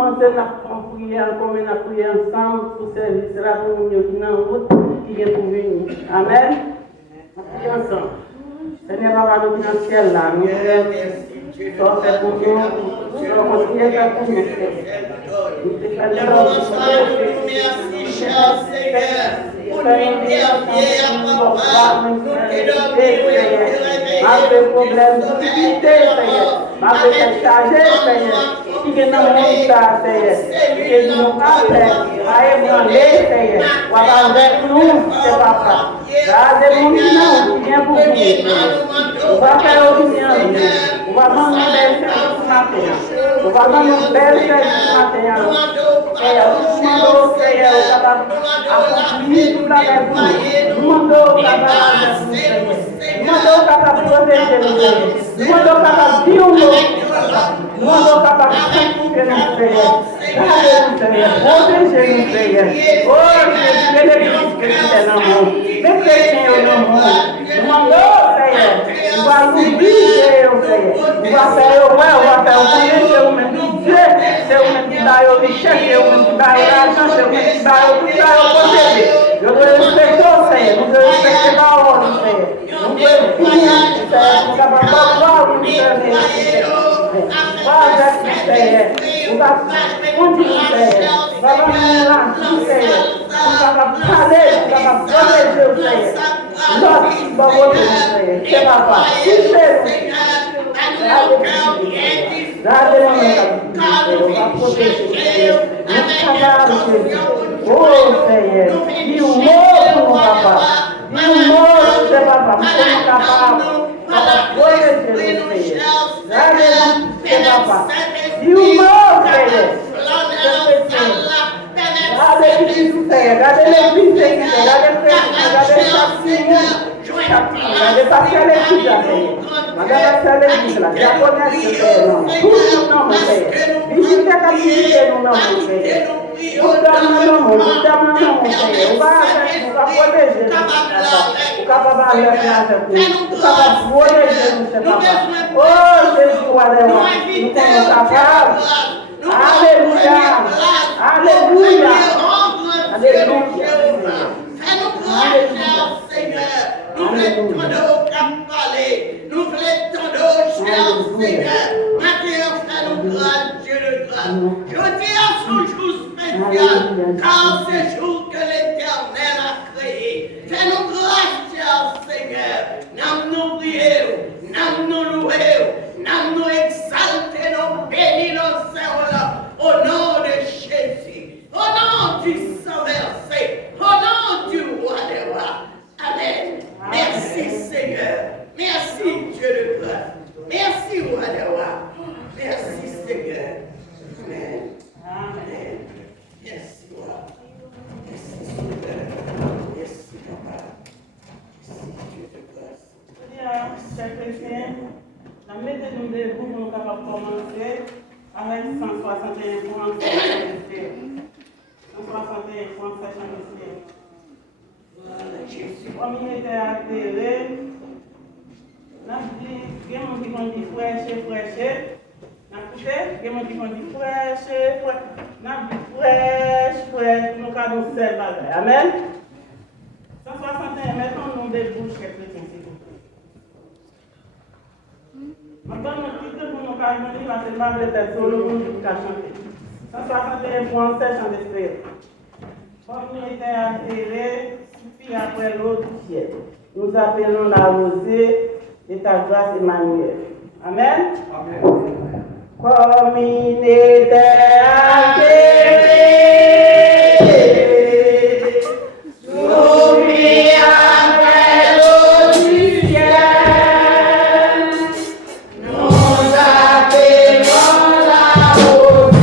commencer à prier encore, mais à prier ensemble pour service là pour nous qui dans route qui est pour venir. Amen. Prions ensemble. Seigneur, Papa, nous dans le ciel là, nous voulons faire pour nous, nous continuer à faire pour nous. Nous te faisons merci, cher Seigneur, pour l'unité à papa, nous avec problème d'utilité, Seigneur, avec chargé, Seigneur, qui est dans le monde, Seigneur, qui est dans nos affaires, à ébranler, Seigneur, ou avec nous, c'est papa. Gardez mon nom, qui vient pour vous. On va faire au bien, on va demander un bel service ce matin. On va demander un bel service ce matin. Seigneur, nous demandons, Seigneur, accomplir tout avec vous. Nous demandons, capable de Seigneur. Nous demandons, capable de protéger nous, Seigneur. Nous demandons, capable de dire nous, nous demandons, capable de sanctifier nous, Seigneur. Gardez-nous, Seigneur. Protégez-nous, Seigneur. Oh, Jésus, que l'église que tu es dans le monde. Les chrétiens au monde. Nous demandons, Seigneur. On va nous guider, Seigneur. On va faire au moins, on va faire au premier, c'est vous-même qui Dieu. C'est vous-même qui donnez aux richesses, c'est vous-même qui donnez l'argent, c'est vous-même qui donnez tout ça au protéger. Nous devons respecter, Seigneur. Nous devons respecter ma parole, Seigneur. Nous devons prier, Seigneur, pour capable de voir où nous sommes. Va avec nous, Seigneur. On va continuer, Seieur. On va venir là, Seigneur. On va parler, on va protéger, Seieur. L'autre, on va protéger, Seieur. C'est papa. Touchez-nous. Gardez-nous, on va protéger, Seieur. Nous capables, oh, Seieur. Dis-nous, mon papa. Dis-nous, c'est papa. Nous sommes capables de protéger, Seieur. Gardez-nous, c'est papa. Dis-nous, Seieur. Regardez l'église, regardez l'église, regardez regardez passer à l'église, regardez passer à l'église, la diaconesse, tout le nom, visitez la visite, nous non, nous donnons, on va protéger, on va protéger, oh Jésus, nous sommes capables. Alléluia. Alléluia. Alléluia. Seigneur. Nous voulons nous voulons Seigneur. Maintenant, fais-nous grâce, Dieu de grâce. Je dis à son jour spécial, car c'est jour que l'Éternel a créé. Fais-nous grâce, Seigneur. Nous prions, nous louons, nous exaltons, nous bénissons, Seigneur, au nom de Jésus, au nom du sang versé, au nom du roi des rois. Amen. Merci, Seigneur. Merci, Dieu de grâce. Merci, roi des rois. Merci, Seigneur. Amen. Amen. Merci, roi. Merci, Seigneur. Merci, papa. Merci, Dieu de grâce. Chers chrétiens, mettez-nous debout pour nous capables de commencer avec 161 points de l'esprit. 161 points de l'esprit. Comme il était atterré, on a dit, il y a des gens qui vont dire fraîche. On a écouté, il y a des gens qui vont dire fraîche. On a dit fraîche, nous avons seul bagage. Amen. 161, mettons-nous debout, chers chrétiens, s'il vous plaît. Maintenant, nous quittons pour nous calmer, parce que le de tête sur le monde qui a chanté. 161 points, c'est chant d'esprit. Comme il était atterré, suffit après l'autre ciel. Nous appelons la rosée de ta grâce, Emmanuel. Amen. Amen. Comme il était atterré, suffit après l'autre ciel. Nous appelons la rosée.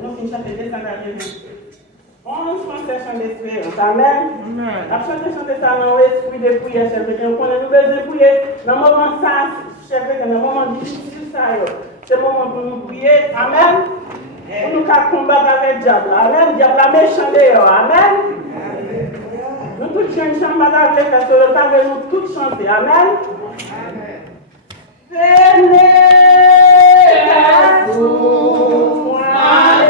Nous finissons de descendre à Jésus. On chanson d'espérance. Amen. La chanter ça dans l'esprit de prière, chef. On connaît nous besoin de prier. Dans le moment ça, chef, dans le moment difficile, c'est le moment pour nous prier. Amen. Pour nous combattre avec le diable. Amen. Diable la méchant dehors. Amen. Nous tous chantons avec le Seigneur. Nous tous chanter. Amen. Venez à vous. La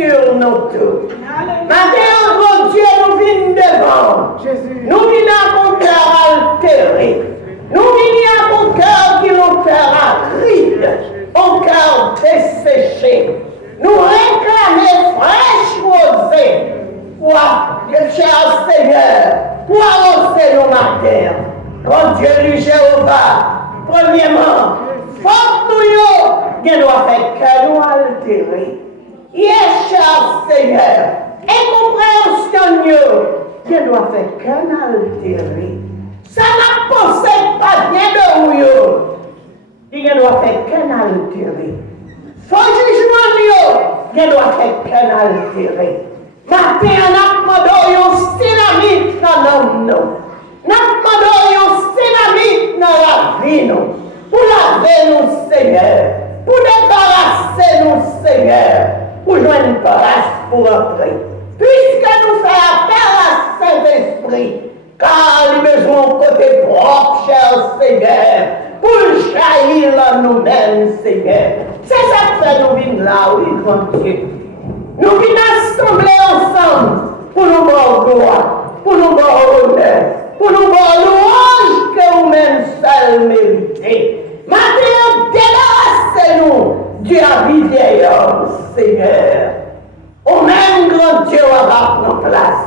sur nous tous. Maintenant, mon Dieu, nous venons devant. Nous venons à mon cœur altéré. Nous venons à mon cœur qui nous cœur aride, mon cœur desséché. Nous réclamons fraîche rosée pour, cher Seigneur, pour arroser nos matins. Grand Dieu, lui, Jéhovah, premièrement, faut que nous doit faire que nous altérer. Yes, cher Seigneur, incompréhension, qui doit faire que nous altérer. Ça n'a pensé pas bien de vous, qui doit faire que nous altérer. Son jugement, qui doit faire que nous altérer. Matin, on a demandé un dynamite dans nous. On a demandé un dynamite dans la vie, pour laver nous, Seigneur, pour débarrasser nous, Seigneur, pour joindre une place pour entrer. Puisque nous faisons appel à Saint-Esprit, car nous avons besoin de côté propre, cher Seigneur, pour jaillir en nous-mêmes, Seigneur. C'est ça que fait nous venir là, oui, grand Dieu. Nous venons assembler ensemble pour nous voir gloire, pour nous voir honneur, pour nous voir louange que nous-mêmes seuls méritez. Maintenant, débarrassez-nous du habit vieil homme, Seigneur. Au même grand Dieu va prendre place.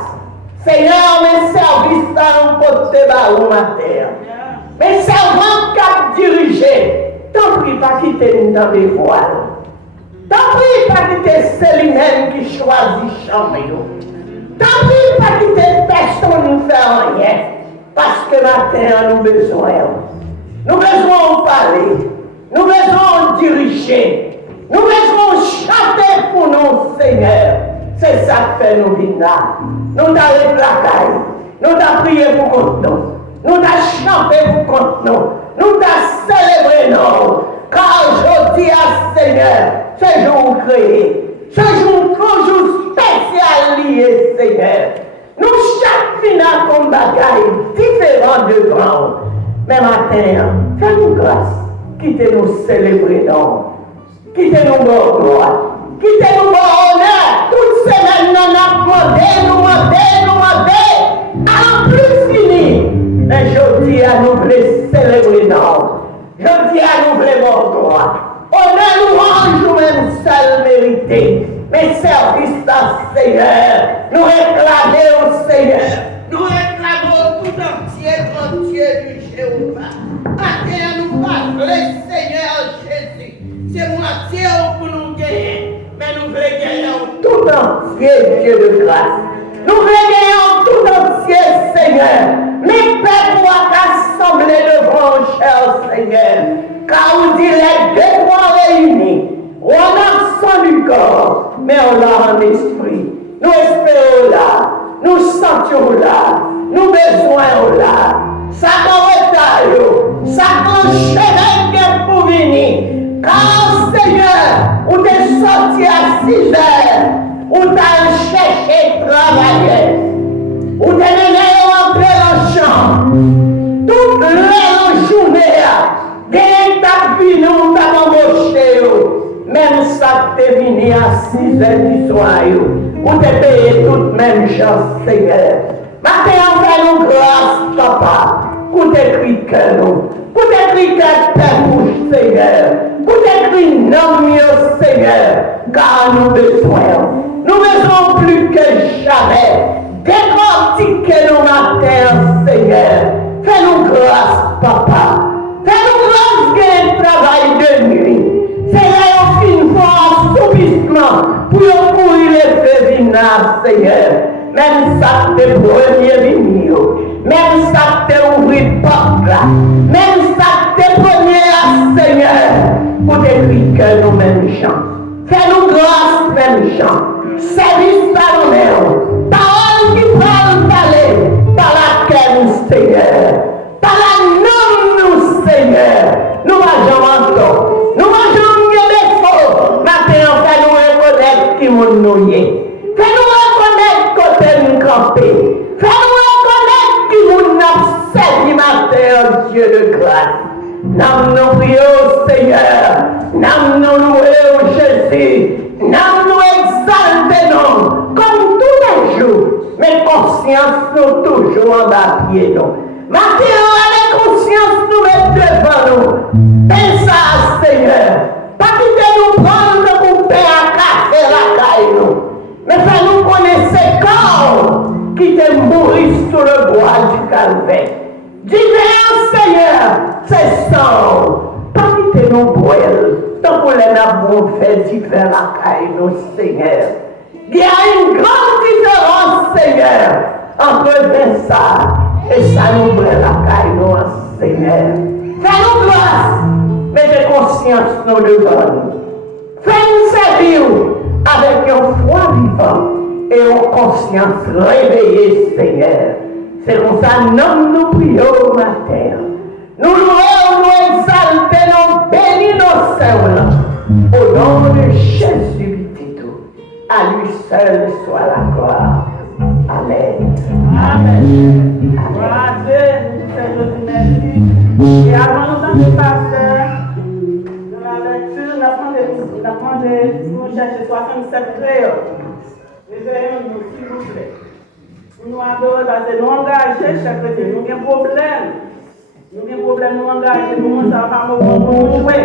Seigneur, mes services sont portés par vous, ma terre. Mes servants qui dirigent, t'en prie pas quitter nous dans les voiles. T'en prie pas quitter celle-même qui choisit chambre. T'en prie pas quitter personne ne fait rien. Parce que matin, nous besoin. Nous besoin parler. Nous besoin diriger. Nous besoin chanter pour nous, Seigneur. C'est ça que fait nous venir là. Nous t'avons réclamé. Nous t'avons prié pour contre nous. Nous t'avons chanté pour contre nous. Nous t'avons célébré nous. Car je dis à Seigneur, ce jour créé, ce jour spécial lié, Seigneur. Nous chaque final comme bagaille différent de grand. Mais matin, fais-nous grâce. Quittez-nous célébrer non. Quittez-nous nos gloire. Quittez-nous nos honneur. Toute semaine, nous avons demandé. En plus fini. Mais je dis à nous les célébrer non. Je dis à nous les gloire. Honneur nous range nous-mêmes seuls mérités. Mes services à Seigneur. Nous réclamons au Seigneur. Nous réclamons tout entier, grand Dieu du Jéhovah. Matin, nous parlons, Seigneur Jésus. C'est moitié pour nous gagner, mais nous voulons gagner tout entier, Dieu de grâce. Nous voulons gagner tout entier, Seigneur. Mais Père, moi qu'assembler devant, cher Seigneur. Car vous dites les deux points réunis. On a sang du corps, mais on a en esprit. Nous espérons là, nous sentions là, nous besoins là. Ça qu'on ça qu'on chemin pour venir. Car Seigneur, on t'est sorti à 6 heures, on t'a cherché travailler. On t'a mené rentrer dans le champ. Toute la journée, des tapis nous t'as embauché. Même ça t'es venu à 6 heures du soir, on t'a payé toute même chance, Seigneur. Maintenant, on fait nous grâce, papa, pour t'écrire que nous, pour t'écrire que ta bouche, Seigneur, pour t'écrire non mieux, Seigneur, car nous besoin. Nous besoin plus que jamais décortiquer nos matins, Seigneur. Fais-nous grâce, papa. Fais-nous grâce qu'il y ait un travail de nuit. Seigneur, on finit un soubissement pour courir les féminins, Seigneur. Même ça te premier venu, même ça te ouvrir porte là, même ça te premier Seigneur, pour t'écrire que nous mêmes chants. Fais-nous grâce même chants. Service par nous-mêmes. Parole qui parle parler, par laquelle nous Seigneur. Par la nom nous Seigneur. Nous mangeons encore. Nous mangeons des défauts. Maintenant, fais-nous reconnaître qui nous noyé. Fais-nous reconnaître côté nous camper. Fais-nous reconnaître qui nous n'a servi matin, Dieu de grâce. Nous nous prions, Seigneur. Nous nous louons, Jésus. Nous nous exaltons. non, comme tous les jours, mais conscience nous toujours en bas pied nous. Maintenant, avec conscience nous mettre devant nous. Pense à Seigneur. Pas quitter nous prendre pour paix à café la caille nous. Mais ça nous connaître ces corps qui te mourissent sur le bois du calvaire. Dis-le Seigneur, c'est sang. Pas quitter nous brûler. Tant qu'on les a bon fait différent la caille nous, Seigneur. Il y a une grande différence, Seigneur, entre ça et ça nous brûle la caille nous, Seigneur. Fais-nous grâce, mais de conscience nous devant nous. Fais-nous servir avec une foi vivante et une conscience réveillée, Seigneur. C'est comme ça que nous prions au matin. Nous louons, nous exaltons, nous bénissons nos sœurs. Au nom de Jésus, à lui seul soit la gloire. Amen. Amen. Gloire à Dieu, Seigneur, merci. Et avant nous de passer dans la lecture, nous avons cherché 67 créoles. Réveillons-nous, s'il vous plaît. Nous adorons parce que nous engager chaque chrétien. Nous avons un problème. Nous avons un problème, nous engager. Nous ne savons pas comment jouer.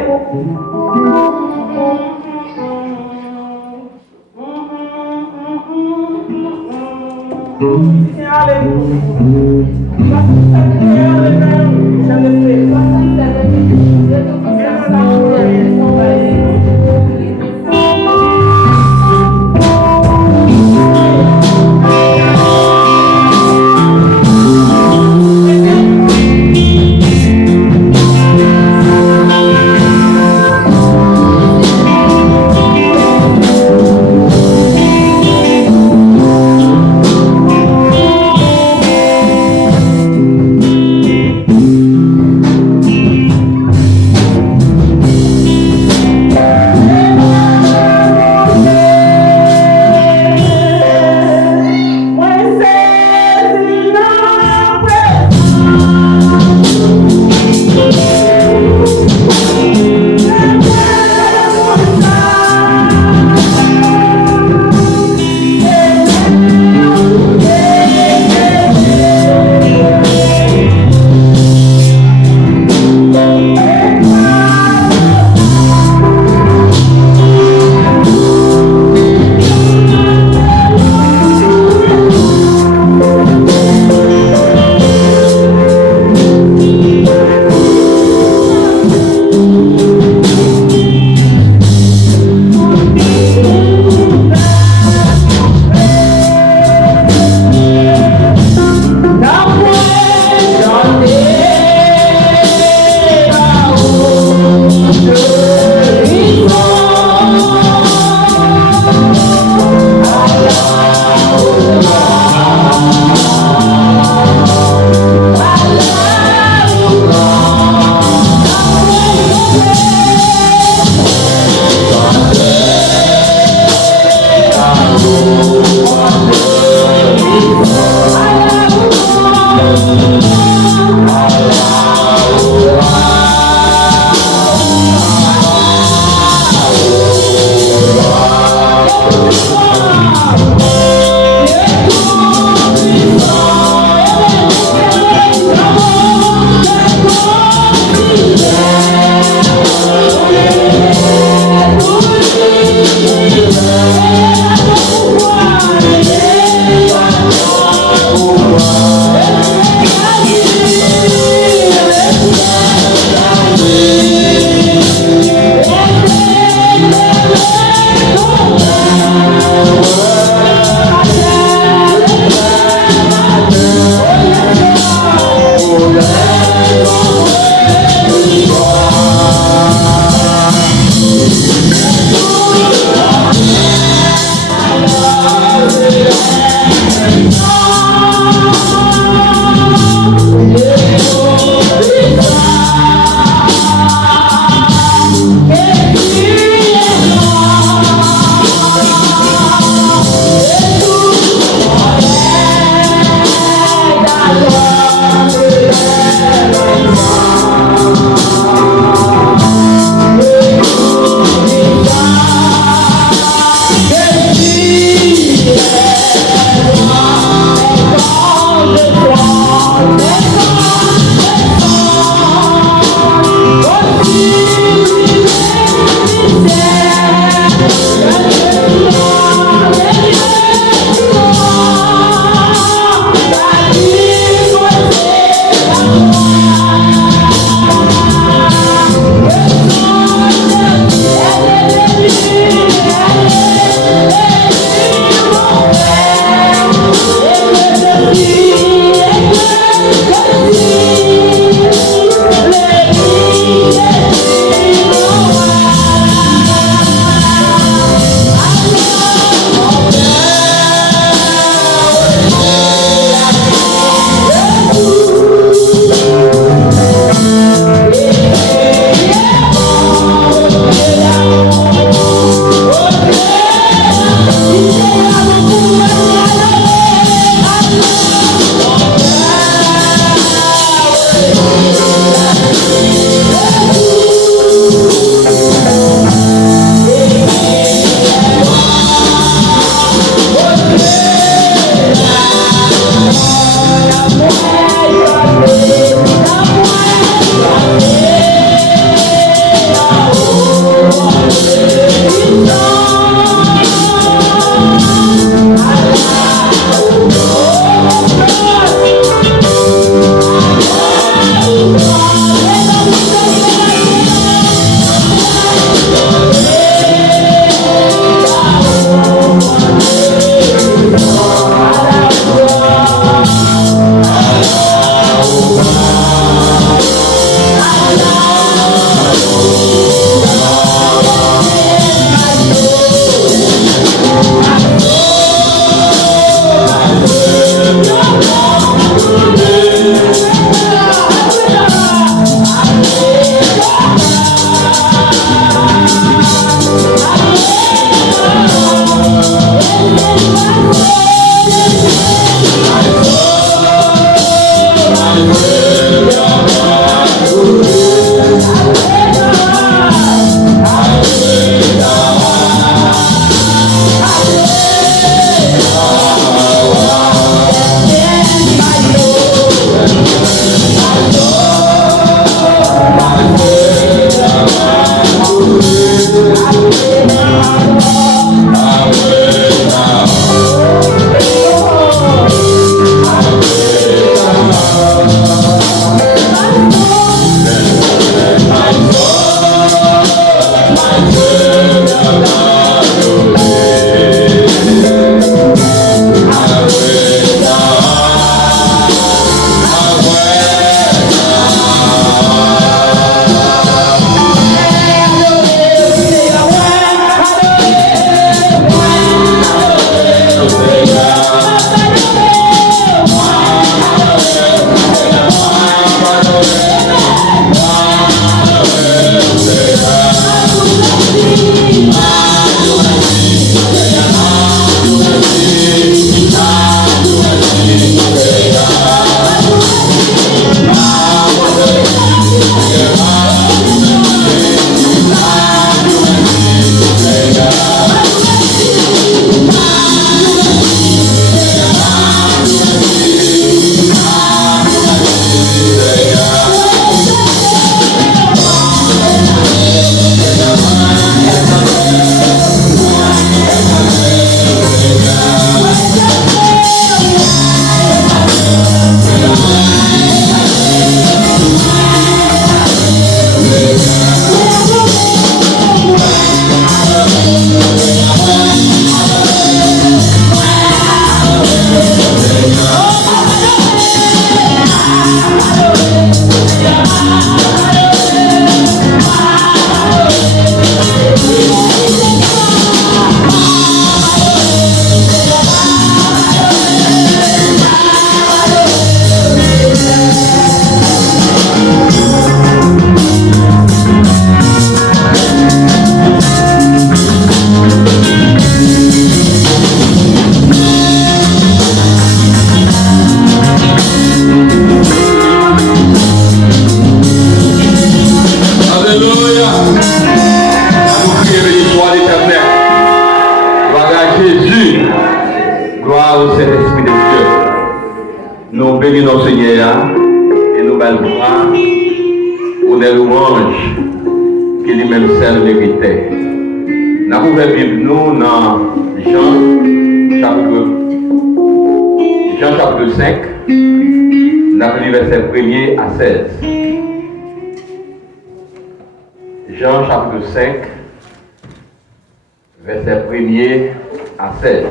Bénissons Seigneur et nous belle gloire pour des louanges qui lui-même seul méritait. Nous avons ouvert Bible nous dans Jean chapitre 5, nous avons lu verset 1er à 16. Jean chapitre 5, verset 1er à 16.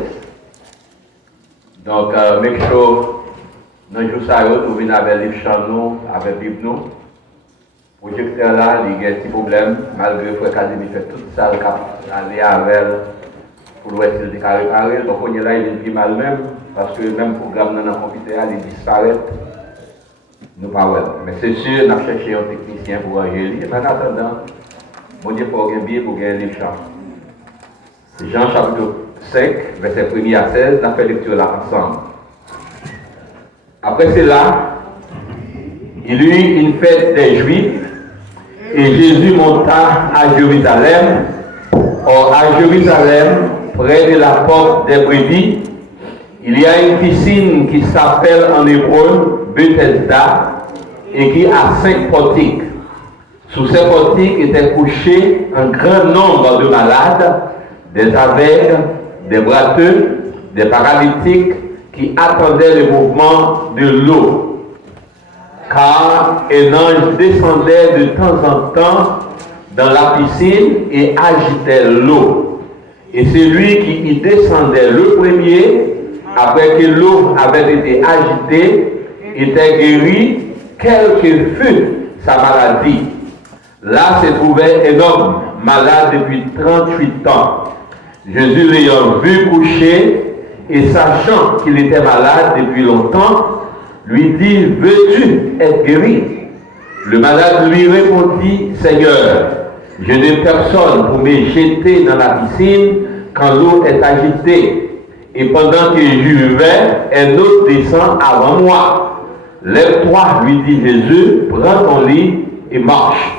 Donc, make sure dans le jour ça, nous venons avec les chants, avec la Bible. Le projecteur là, il y a un petit problème, malgré que Frère Casimir fait tout ça, il aller avec pour voir s'il est réparé. Donc, on est là, il est plus mal même, parce que même le programme dans le computer, il disparaît. Nous pas ouais. Mais c'est sûr, nous avons cherché un technicien pour ranger. Mais en attendant, mon Dieu, pour gagner bien, pour gagner les chants. Jean chapitre 5, verset 1er à 16, nous avons fait lecture là ensemble. Après cela, il y eut une fête des Juifs et Jésus monta à Jérusalem. Or, à Jérusalem, près de la porte des brebis, il y a une piscine qui s'appelle en hébreu Bethesda et qui a 5 portiques. Sous ces portiques étaient couchés un grand nombre de malades, des aveugles, des boiteux, des paralytiques, qui attendait le mouvement de l'eau. Car un ange descendait de temps en temps dans la piscine et agitait l'eau. Et celui qui y descendait le premier, après que l'eau avait été agitée, était guéri, quelle que fût sa maladie. Là se trouvait un homme malade depuis 38 ans. Jésus l'ayant vu coucher, et sachant qu'il était malade depuis longtemps, lui dit, veux-tu être guéri? Le malade lui répondit, Seigneur, je n'ai personne pour me jeter dans la piscine quand l'eau est agitée. Et pendant que je vais, un autre descend avant moi. Lève-toi, lui dit Jésus, prends ton lit et marche.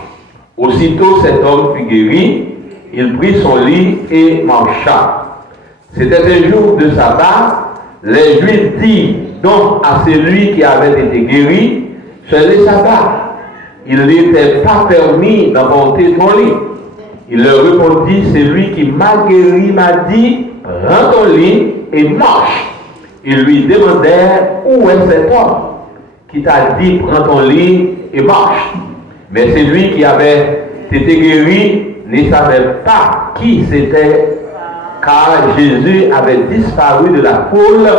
Aussitôt cet homme fut guéri, il prit son lit et marcha. C'était un jour de sabbat. Les Juifs dirent donc à celui qui avait été guéri, c'est le sabbat. Il n'était pas permis d'emporter ton lit. Il leur répondit, celui qui m'a guéri m'a dit, prends ton lit et marche. Ils lui demandèrent, où est cet homme qui t'a dit, prends ton lit et marche. Mais celui qui avait été guéri ne savait pas qui c'était, car Jésus avait disparu de la foule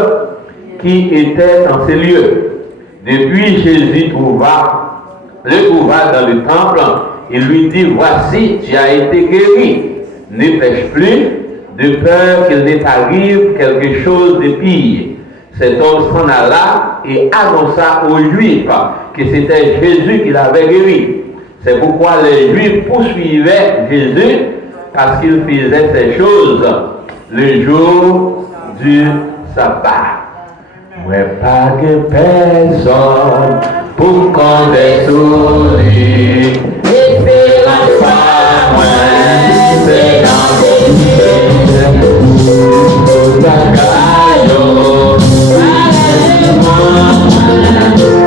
qui était en ces lieux. Depuis, Jésus le trouva dans le temple et lui dit, voici, tu as été guéri. Ne pêche plus, de peur qu'il ne t'arrive quelque chose de pire. Cet homme s'en alla et annonça aux Juifs que c'était Jésus qui l'avait guéri. C'est pourquoi les Juifs poursuivaient Jésus parce qu'il faisait ces choses le jour du sabbat. Moi, pas que personne pour qu'on est souris. Et c'est la foi, moi, c'est dans les yeux. Tout à caillou, allez-moi,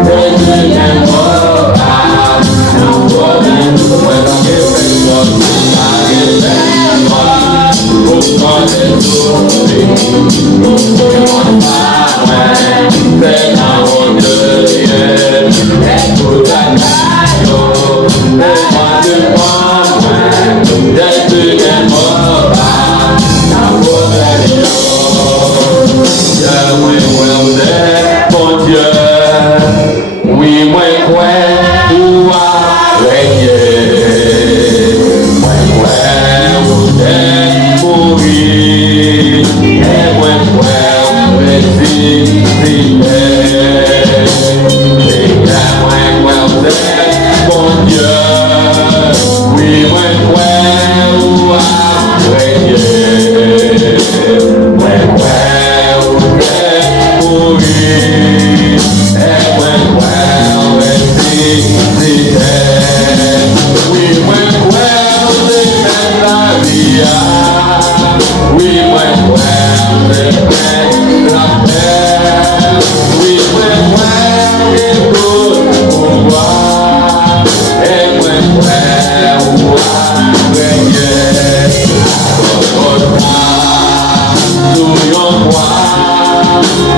c'est une morale. Non, pour moi, pas que personne, pas que personne pour qu'on est souris. C'est dans mon Dieu, et tout à caillou, et moi de moi, j'ai plus de mort, dans vos régions. Bon Dieu, oui, moi, quoi, pour régner, moi, vous êtes mourir, et moi, bon Dieu, oui, moi, où a régné, moi, où est pourri, et moi, où est oui, moi, où est la vie, oui, moi, où est la paix, oui, moi, écoute pour moi, et moi, où a régné, souillons moi,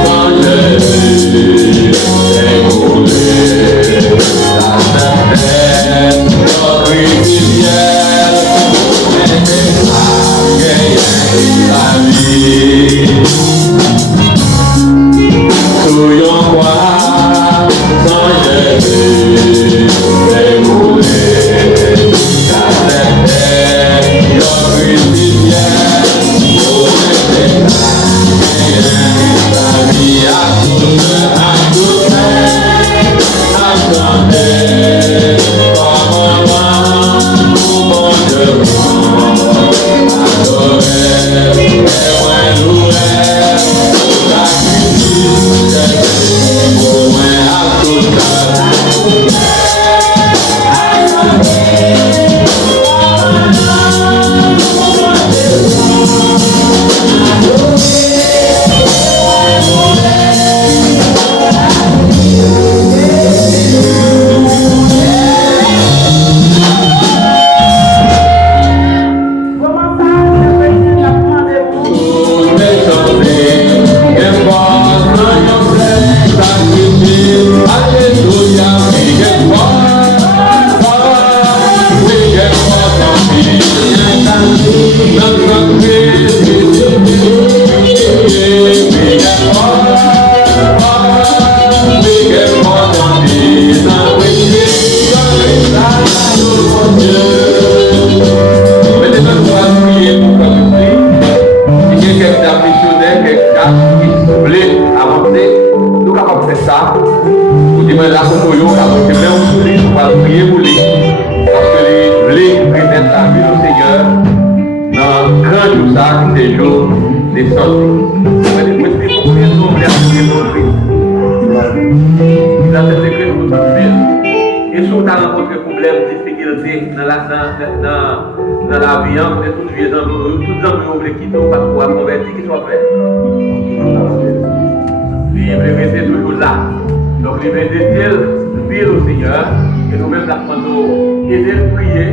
quand Jésus est coulé, la terre, notre rivière, et la vie. Souillons quoi, sans Jésus, écoulé, la terre, notre rivière, la vie à tout attendez, comme un bon Dieu, adorer, et moi louer, la Christ, pour moi à tout dans cette église pour toute ville. Et si on a rencontré problème, difficulté dans la vie, on est tous vieux dans nous, tous les hommes qui quitter parce qu'on a converti, qui soit prêts. Il rester toujours là. Donc, il va dire dire au Seigneur, et nous-mêmes, nous devons aider à prier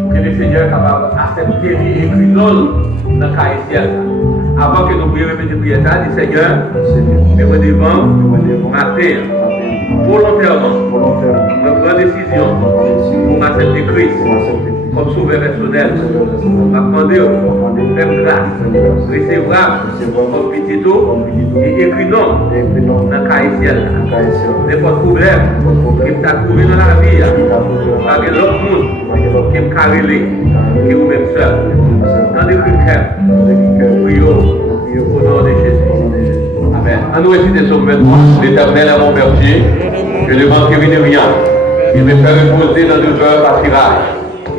pour que le Seigneur soit capable d'accepter et écrire dans le cas ciel. Avant que nous prions, répéter prière, ça dit Seigneur, mets-moi devant, matin, volontairement, me prendre décision pour m'accepter Christ comme sauveur personnel. M'a demandé, faire grâce, recevoir comme petit tout et écrit non dans le cas ciel. N'importe problème qui t'a trouvé dans la vie, pas que l'autre monde qui me carrelé, qui vous même seul. Dans les cœurs, prions au nom de Jésus. Amen. À nous réciter Psaume 23. L'Éternel est mon berger, je ne manquerai de rien. Il me fait reposer dans le cœur pâturage.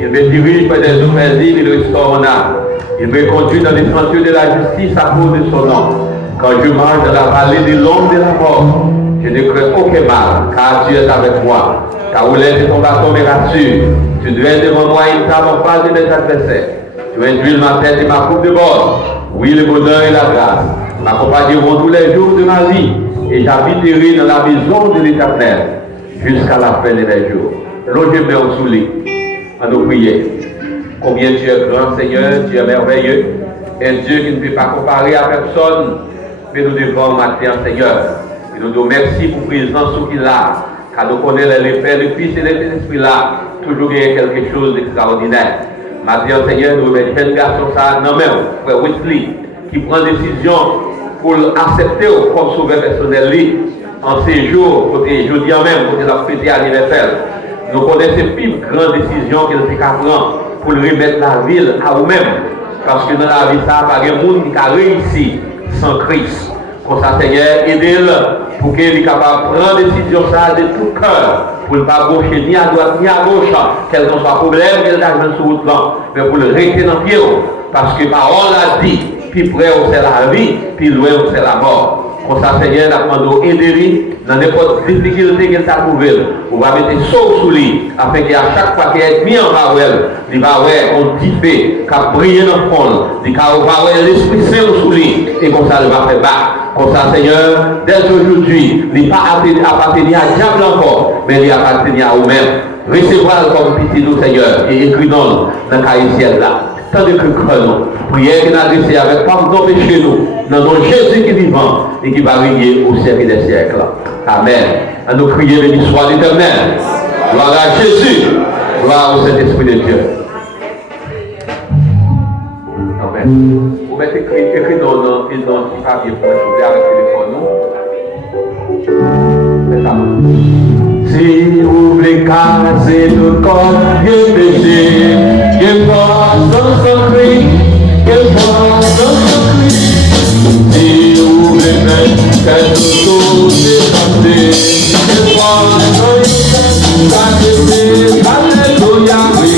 Il me dirige près des eaux paisibles, il restaure mon âme. Il me conduit dans les sentiers de la justice à cause de son nom. Quand je marche dans la vallée de l'ombre de la mort, je ne crains aucun mal, car tu es avec moi. Ta roulette et ton bâton me rassurent. Tu dresses devant moi une table en face de mes adversaires. Tu induis ma tête et ma coupe de bord. Oui, le bonheur et la grâce m'accompagneront tous les jours de ma vie, et j'habiterai dans la maison de l'Éternel jusqu'à la fin de mes jours. Logez-moi en souli, à nos prières. Combien tu es grand, Seigneur, tu es merveilleux, un Dieu qui ne peut pas comparer à personne, mais nous devons matin, Seigneur, et nous nous merci pour la présence qu'il a, car nous connaissons le Père, le Fils et l'Esprit là, toujours il y a quelque chose d'extraordinaire. Maintenant, Seigneur, nous mettons un garçon ça non même, frère Wesley, qui prend décision pour accepter comme sauveur personnel en séjour, côté jeudi en même, côté la fête anniversaire. Nous connaissons ces plus grandes décisions qu'il fait qu'à prendre pour remettre la ville à vous-même. Parce que dans la vie, ça n'a pas de monde qui a réussi sans Christ. Comme ça, Seigneur, aidez-le pour qu'il soit capable de prendre décision ça de tout cœur. Pour ne pas gaucher ni à droite ni à gauche, quel que soit le problème, quel que soit sur route, mais pour le rester dans le pied. Parce que parole a dit, puis près c'est la vie, puis loin c'est la mort. Comme ça, Seigneur, nous demandons aider dans n'importe quelle difficulté qu'il t'a trouvé. On va mettre saut sous lui, afin qu'à chaque fois qu'il est mis en bawel, il va avoir un petit feu qui a brillé dans le fond, il va avoir l'Esprit Saint sous lui, et comme ça, il va faire battre. Comme ça, Seigneur, dès aujourd'hui, il n'a pas appartenu à diable encore, mais il appartenu à vous-même. Recevoir comme petit nous, Seigneur, et écris-nous dans le ciel là. Tant de nous, prière qui n'a adressée avec pardon péché nous, dans le nom de Jésus qui est vivant et qui va régner au siècle des siècles. Amen. À nous prier, béni soit l'Éternel. Gloire à Jésus. Gloire au Saint-Esprit de Dieu. Amen. Vous mettez écrit dans le petit papier pour être ouvert avec le téléphone. C'est ça. Si vous voulez casser tout corps, Dieu péché, Dieu passe dans son cri, Dieu passe dans son cri. Si vous voulez mettre quelque chose dépassé, Dieu passe dans son cri, alléluia, oui,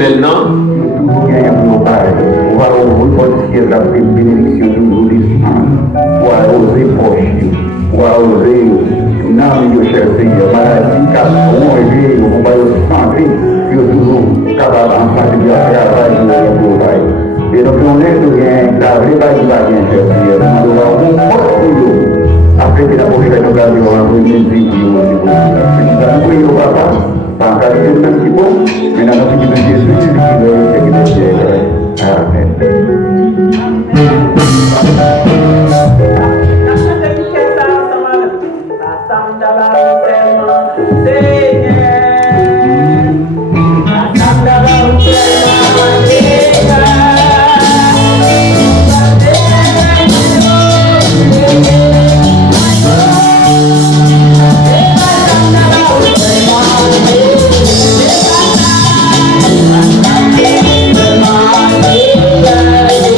maintenant, on va oser la bénédiction de nous on va oser proche, on va oser non, cher Seigneur, maladie, on va santé, toujours capable de faire du travail, et donc on est la vraie base, cher Seigneur, nous devons après que la prochaine occasion, on va venir vidéo, nous papa. Par la qualité de petit bon, mais dans notre vie de Jésus, qui veut que Amen. Yeah.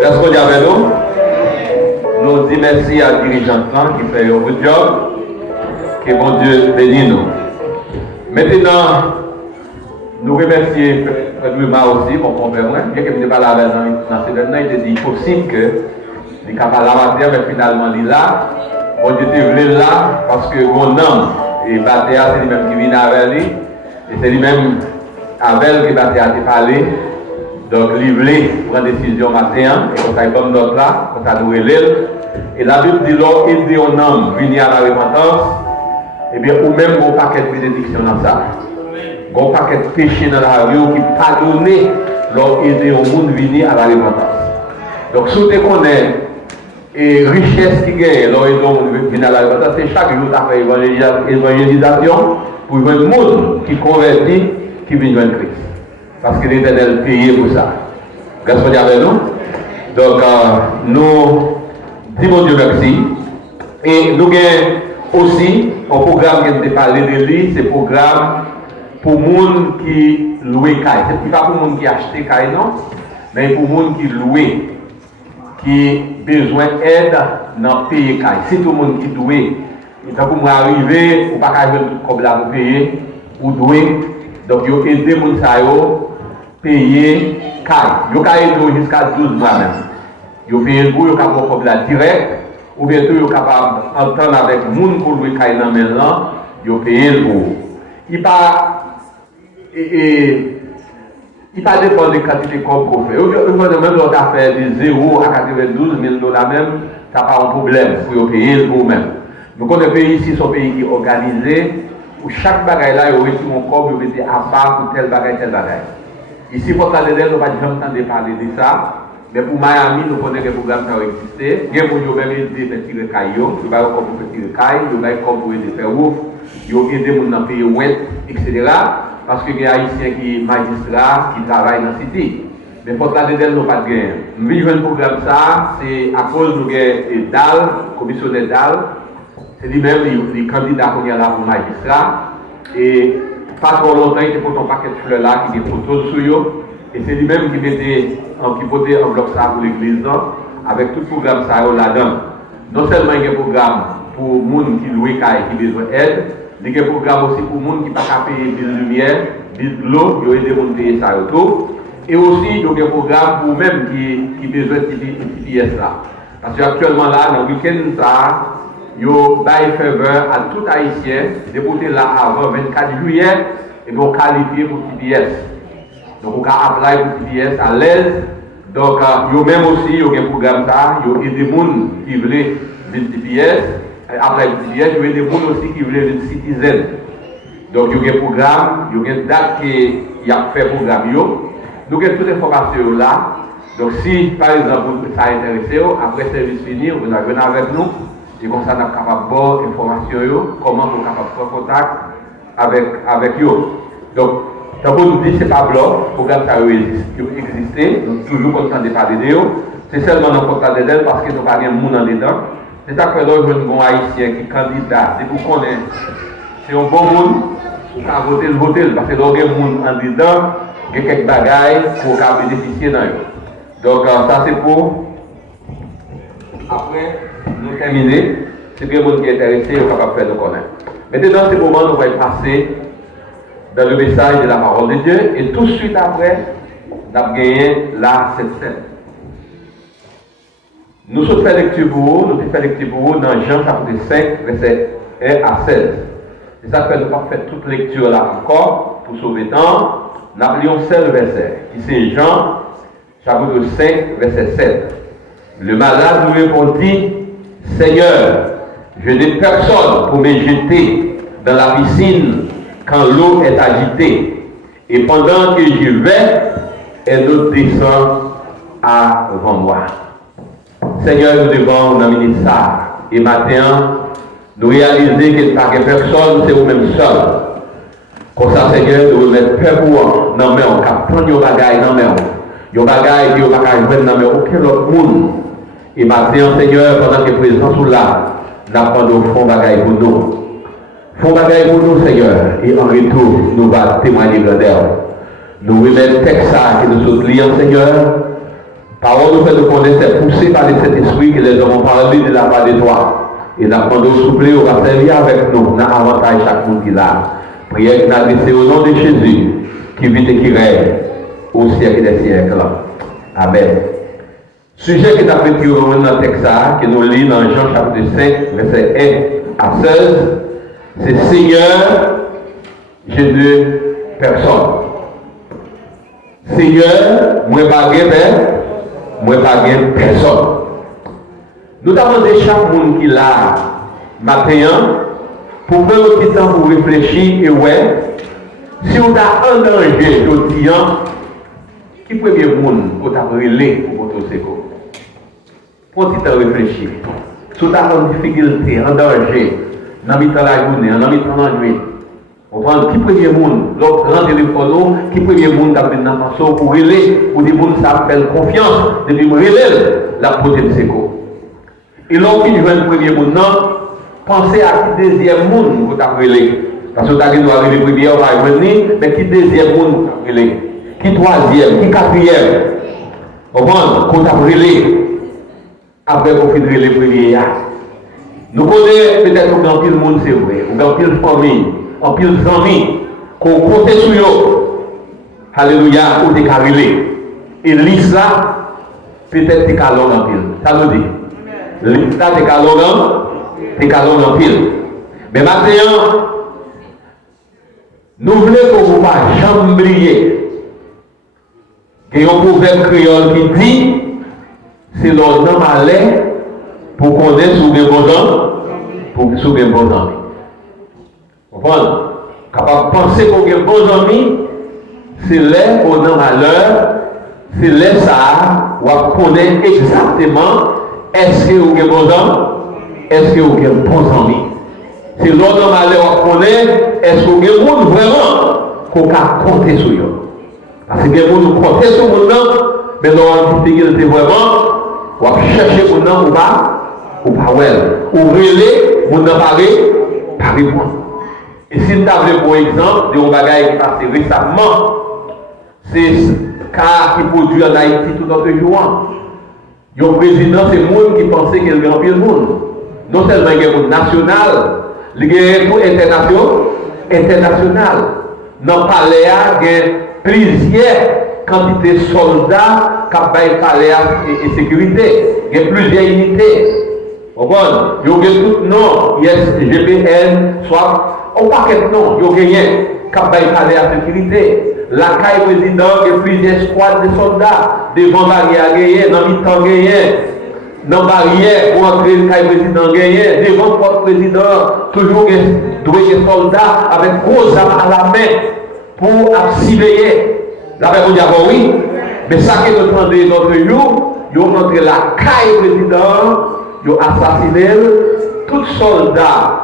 Grâce qu'on y avec nous, nous disons merci à dirigeant qui fait un bon job, que bon Dieu bénisse nous. Maintenant, nous remercions Frère aussi, mon compère, bien que je ne pas là dans ce moment, il était possible que les capables de la mais finalement il est là. Bon Dieu te voulait là parce que mon homme et Batéa, c'est lui-même qui vient avec lui, et c'est lui-même avec lui que Batéa t'a parlé. Donc, il voulait prendre une décision matin, et quand il donne notre là, quand il a l'île. Et la Bible dit, là, il dit un homme venir à la repentance, et bien, ou même un paquet de bénédictions dans ça. Un paquet de péchés dans la vie qui pardonne, leur aider au monde venir à la repentance. Donc, si tu connais et richesse qui gagne, leur aider au monde venir à la repentance, c'est chaque jour tu fais évangélisation pour le monde qui convertit, qui vient de Christ. Parce que l'Éternel payé pour ça. Grâce à Dieu avec nous. Donc, nous disons Dieu merci. Et nous avons aussi un programme qui a parlé de lui, c'est un programme pour les gens qui louent caille. Ce n'est pas pour les gens qui achètent caille, non, mais pour les gens qui louent, qui ont besoin d'aide dans le pays caille. Si tout le monde qui doit Et quand vous arrivez, vous ne pouvez pas jouer tout comme là, vous payez, vous douez. Donc, vous aidez les gens à payer caille. Vous pouvez aider jusqu'à 12 mois même. Vous payez le bout, vous pouvez comme là direct. Ou bien tout, vous êtes capable d'entendre avec les gens pour louer caille dans le maintenant, vous payez le bout. Il n'y a pas de dépend de quantité comme qu'on fait. Même l'autre affaire de 0 à 92 000 $, même, ça n'a pas un problème pour payer vous-même. Nous connaissons un pays ici, c'est un pays qui est organisé, où chaque bagaille là, il y a un corps, il y a à part pour tel bagaille, tel bagaille. Ici, pour la DDL, nous n'avons pas jamais entendu parler de ça. Mais pour Miami, nous connaissons que le programme qui existé. Il y a des gens qui ont fait tirer caillou, il y a des gens qui ont fait tirer caillou, il y a des gens qui ont fait ouf, il y a des gens qui ont fait ouette, etc. Parce qu'il y a des Haïtiens qui sont magistrats, qui travaillent dans la cité. Mais pour la DDL, nous n'avons pas de gain. Nous vivons un programme ça, c'est à cause de nous DAL, commissionnaire DAL. C'est lui-même les candidats qu'on a là pour magistrat. Et pas trop longtemps, il faut un paquet de fleurs là qui est photos sur eux. Et c'est lui-même qui mettait en bloc ça pour l'église avec tout le programme ça là-dedans. Non seulement il y a un programme pour les gens qui louent et qui ont besoin d'aide, il y a un programme aussi pour les gens qui ne peuvent pas payer de lumière, de l'eau, qui ont aidé à payer ça autour. Et aussi, il y a un programme pour eux-mêmes qui ont besoin de TPS là. Parce qu'actuellement là, dans le week-end, ça, il y a une faveur à tout Haïtien, débuter là avant 24 juillet, et donc qualifier pour TPS. Donc, on peut appeler pour TPS à l'aise. Donc, il y a même aussi un programme ça, il y a des gens qui veulent venir TPS, appeler pour TPS, il y a des gens aussi qui veulent venir Citizen. Donc, il y a un programme, il y a une date qui a fait le programme. Nous avons toutes les informations là. Donc, si par exemple ça intéresse, après le service fini, vous venez avec nous. Et comme ça, nous sommes capables de voir l'information, comment nous sommes capables de prendre contact avec eux. Donc, quand on nous dit que ce n'est pas blanc, le programme ça existe, donc toujours content de parler de eux. C'est seulement dans le contact d'elle parce que nous n'avons pas de monde en dedans. C'est ça que nous avons un bon haïtien qui est candidat. C'est pour qu'on ait. C'est un bon monde, pour qu'on voter, parce que nous avons un monde en dedans, il y a quelques bagailles pour qu'on bénéficier d'eux. Donc, ça c'est pour. Après, nous terminer. Si quelqu'un qui est intéressé, il est capable de faire nous connaître. Maintenant, dans ce moment, nous allons passer dans le message de la parole de Dieu. Et tout de suite après, nous avons gagné la cette scène. Nous sommes fait lecture pour vous, nous faisons lecture pour vous dans Jean chapitre 5, verset 1 à 16. Et ça fait nous pas faire toute lecture là encore, pour sauver le temps. Nous appelons seul verset, qui c'est Jean chapitre 5, verset 7. Le malade lui répondit, Seigneur, je n'ai personne pour me jeter dans la piscine quand l'eau est agitée. Et pendant que je vais, elle descend avant moi. Seigneur, nous devons nominer ça. Et maintenant, nous réaliser qu'il n'y a pas personne, c'est vous-même seul. Comme ça, Seigneur, nous remettons peur pour vous. Non, mais on capte nos bagailles dans main. Nos bagailles qui ne peuvent pas jouer dans aucun autre monde. Et maintenant, Seigneur, pendant que présence sont là, nous apprenons au fond bagaille pour nous. Fond bagaille pour nous, Seigneur. Et en retour, nous allons témoigner grandeur. Nous remettons le texte que nous sommes liés, Seigneur. Parole nous fait nous connaître, c'est poussé par le Saint-Esprit que les hommes ont parlé de la part de toi. Et nous apprenons au souffler, on va servir avec nous. Nous avons avantage chaque monde qui est là. Prière que nous adressons au nom de Jésus, qui vit et qui règne au siècle des siècles. Amen. Sujet que nous avons pris dans le texte que nous lisons dans Jean chapitre 5, verset 1 à 16, c'est Seigneur, je n'ai personne. Seigneur, moi pas moi pas personne. Nous avons demandé chaque monde qui est là, matin, pour prendre un petit temps pour réfléchir et ouais, si on a un danger, je dis, qui peut bien monde pour t'appeler pour votre secours? Pour un petit temps réfléchir. Si on a une difficulté, un danger, dans le temps de la journée, dans le temps de la nuit, on prend qui premier monde, l'autre grand téléphone, qui premier monde d'après dans la façon pour relayer, pour des gens qui s'appellent confiance, depuis relayer la projet de secours. Et l'autre qui joue le premier monde, pensez à qui deuxième monde pour t'appeler. Parce que tu as dit, nous avons le premier, on va venir, mais qui deuxième monde pour t'appeler? Qui troisième? Qui quatrième? On prend, pour t'appeler. Après, on finit le premier. Nous connaissons peut-être qu'en pile monde, c'est vrai, ou en pile famille, en pile amis, qu'on compte sur eux. Alléluia, ou des carrés. Et l'Isla, peut-être des calons en pile. Ça nous dit. L'Isla, des calons en pile. Mais maintenant, nous voulons que vous ne pas jamais oublier. Il y a un proverbe créole qui dit c'est l'ordre malin pour connaître sous les bons hommes, pour sous les bons amis. Vous comprenez? Capable de penser qu'on a bons amis, c'est là qu'on a malheur, c'est là ça, on connaît exactement est-ce que vous avez bons hommes, est-ce que vous avez bons amis. C'est l'ordre malheur qu'on connaît, est-ce que vous avez vraiment qu'on a compté sur eux. Parce que vous nous comptez sur mon nom, mais l'on dit que c'est vraiment, on va chercher mon nom ou pas, ou relais, mon nom par moi. Et si nous avons pour exemple, de un bagage qui est passé récemment, c'est ce cas qui produit en Haïti tout autre jour. Le président, c'est le monde qui pensait qu'il y a un pile monde. Non seulement il y a un monde national, il y a un monde international. Dans le palais, il y a plusieurs quantités de soldats qui ont fait palais et sécurité. Il y a plusieurs unités. Vous comprenez? Il y a tout nom, GPN, soit au paquet de noms, il y a rien qui ont fait palais à sécurité. La caille président, il y a plusieurs squads de soldats, devant barrière gagné, dans le temps gagné, dans barrière pour entrer le caille président gagné, devant le président, toujours des soldats avec gros armes à la main pour surveiller. La paix vous dire oui, mais ça que nous demandons notre jour, ils ont montré la caille président, ils ont assassiné tous soldats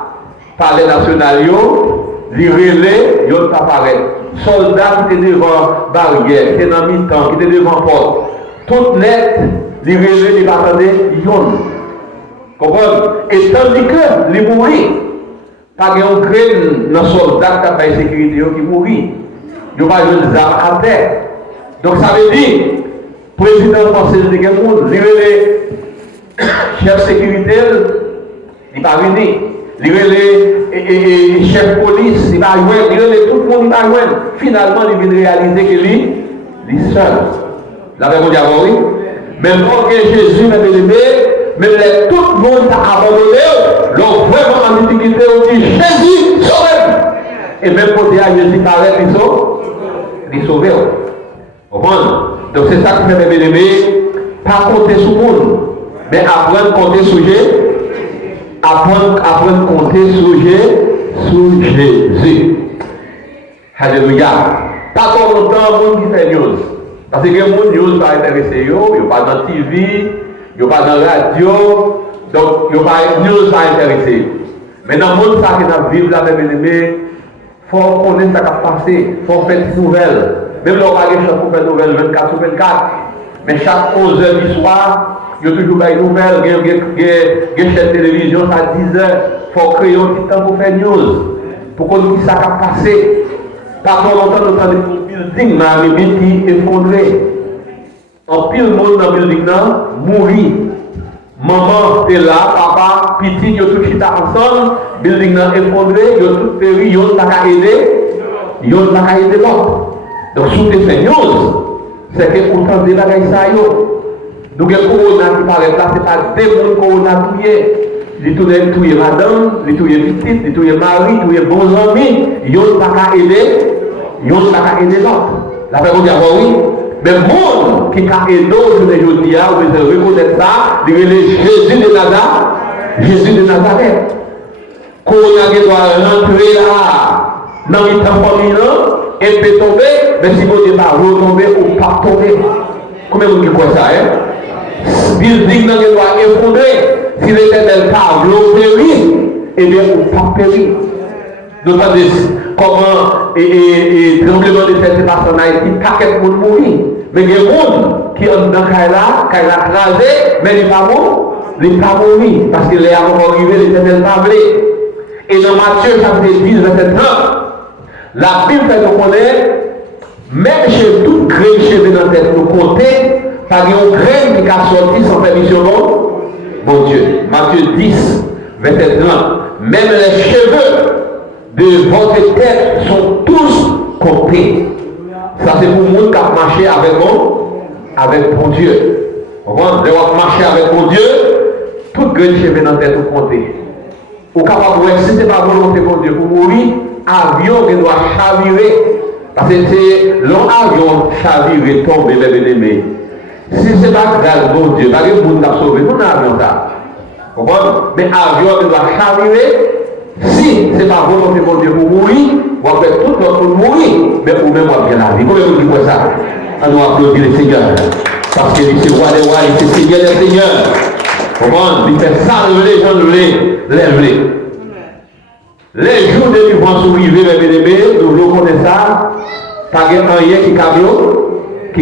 par les nationaux, les relais, ils ont apparu. Soldats qui étaient devant barrière, qui étaient dans mi-temps, qui étaient devant porte, toutes lettres, les relais, les attendés, ils ont. Comprenez? Et tandis que les mourir, pas qu'il y a un grain dans soldat qui a fait sécurité qui mourit. Il n'y a pas de armes à terre. Donc ça veut dire, le président français de Guémoun, les chefs sécurité, il n'est pas venu. Les chefs police, il n'est pas venu. Tout le monde n'est pas venu. Finalement, il vient réaliser que lui, il est seul. La verbe dire oui. Même quand Jésus m'a aimé, même tout le monde a abandonné, l'ont vraiment en difficulté, on dit Jésus, sauve-moi. Et même quand Jésus paraît, il sauve. Donc c'est ça que fait mes aimés, pas compter sur le monde, mais apprendre à compter sur Jésus. Apprendre à compter sur Jésus. Alléluia. Pas trop longtemps, le monde qui fait news. Parce que le monde news va intéresser, il n'y a pas dans la TV, il n'y a pas dans la radio, donc il n'y a pas de news va intéresser. Mais dans le monde ça qui est vivre là, même aimé, il faut connaître ce qui a passé, il faut faire des nouvelles. Même là, on va aller pour faire des nouvelles 24 sur 24. Mais chaque 11h du soir, il y a toujours des nouvelles, il y a des chaînes de télévision à 10h. Il faut créer un petit temps pour faire news. Pour qu'on dise ça qui a passé. Pas trop longtemps, nous avons des buildings dans les buildings effondrés. En pile monde dans le building, mourir. Maman est là, papa, petit, ils ont tout chita ensemble, building effondré, ils ont tout péri, ils ont pas aider l'autre. Donc, sous les fait news, c'est que pourtant des bagages ça yo. Donc, le corona qui paraît là, c'est pas des mondes corona touillés. Les touillés madame, les touillés petite, les touillés mari, les touillés bons amis, ils ont pas aider l'autre. La personne dit oui. Mais le monde qui a aidé aujourd'hui, vous devez reconnaître ça, c'est Jésus de Nazareth. Jésus de Nazareth. Quand on doit rentrer là, dans les temps famille, et peut tomber, mais si vous ne pas retomber ou pas tomber. Combien de vous croyez ça, hein? Building doit effondrer. Si l'éternel parle, l'eau périt, et bien on pas périr. Nous avons comment tremblement de terre passe en Haïti, paquet de monde mourir. Mais il y a des gens qui sont dans Kaila, Kaila crasé, mais ils ne sont pas mourir. Parce que les avant arrivé, l'éternel pas voulu. Et dans Matthieu chapitre 10, verset 30, la Bible fait nous connaître, même chez tout grain cheveux dans la tête, nous compter, par une graine qui a sorti sans permission, mon Dieu. Matthieu 10, verset 30. Même les cheveux de votre tête sont tous comptés. Ça c'est pour le monde qui a marché avec mon Dieu. Vous comprenez? De marcher avec mon Dieu, tout grand cheveux dans la tête sont comptés. Ou capable de si ce n'est pas volonté pour Dieu pour mourir, avion qui doit chavirer. Parce que c'est l'avion chaviré, tombé, les bien-aimés. Si ce n'est pas grâce mon Dieu, pas que le monde a sauvé, non avion ça. Vous comprenez? Mais avion qui doit chavirer, si ce n'est pas volonté pour Dieu pour mourir, on va faire tout notre pour mourir, mais ou même on va bien la vie. Comment vous dites ça? On doit applaudir le Seigneur. Parce que c'est roi des rois, c'est Seigneur des seigneurs. Comment? Il fait ça, les gens lèvent. Les jours de délivrance sont arrivés, mes bien-aimés, nous voulons connaître ça. Pas de rien qui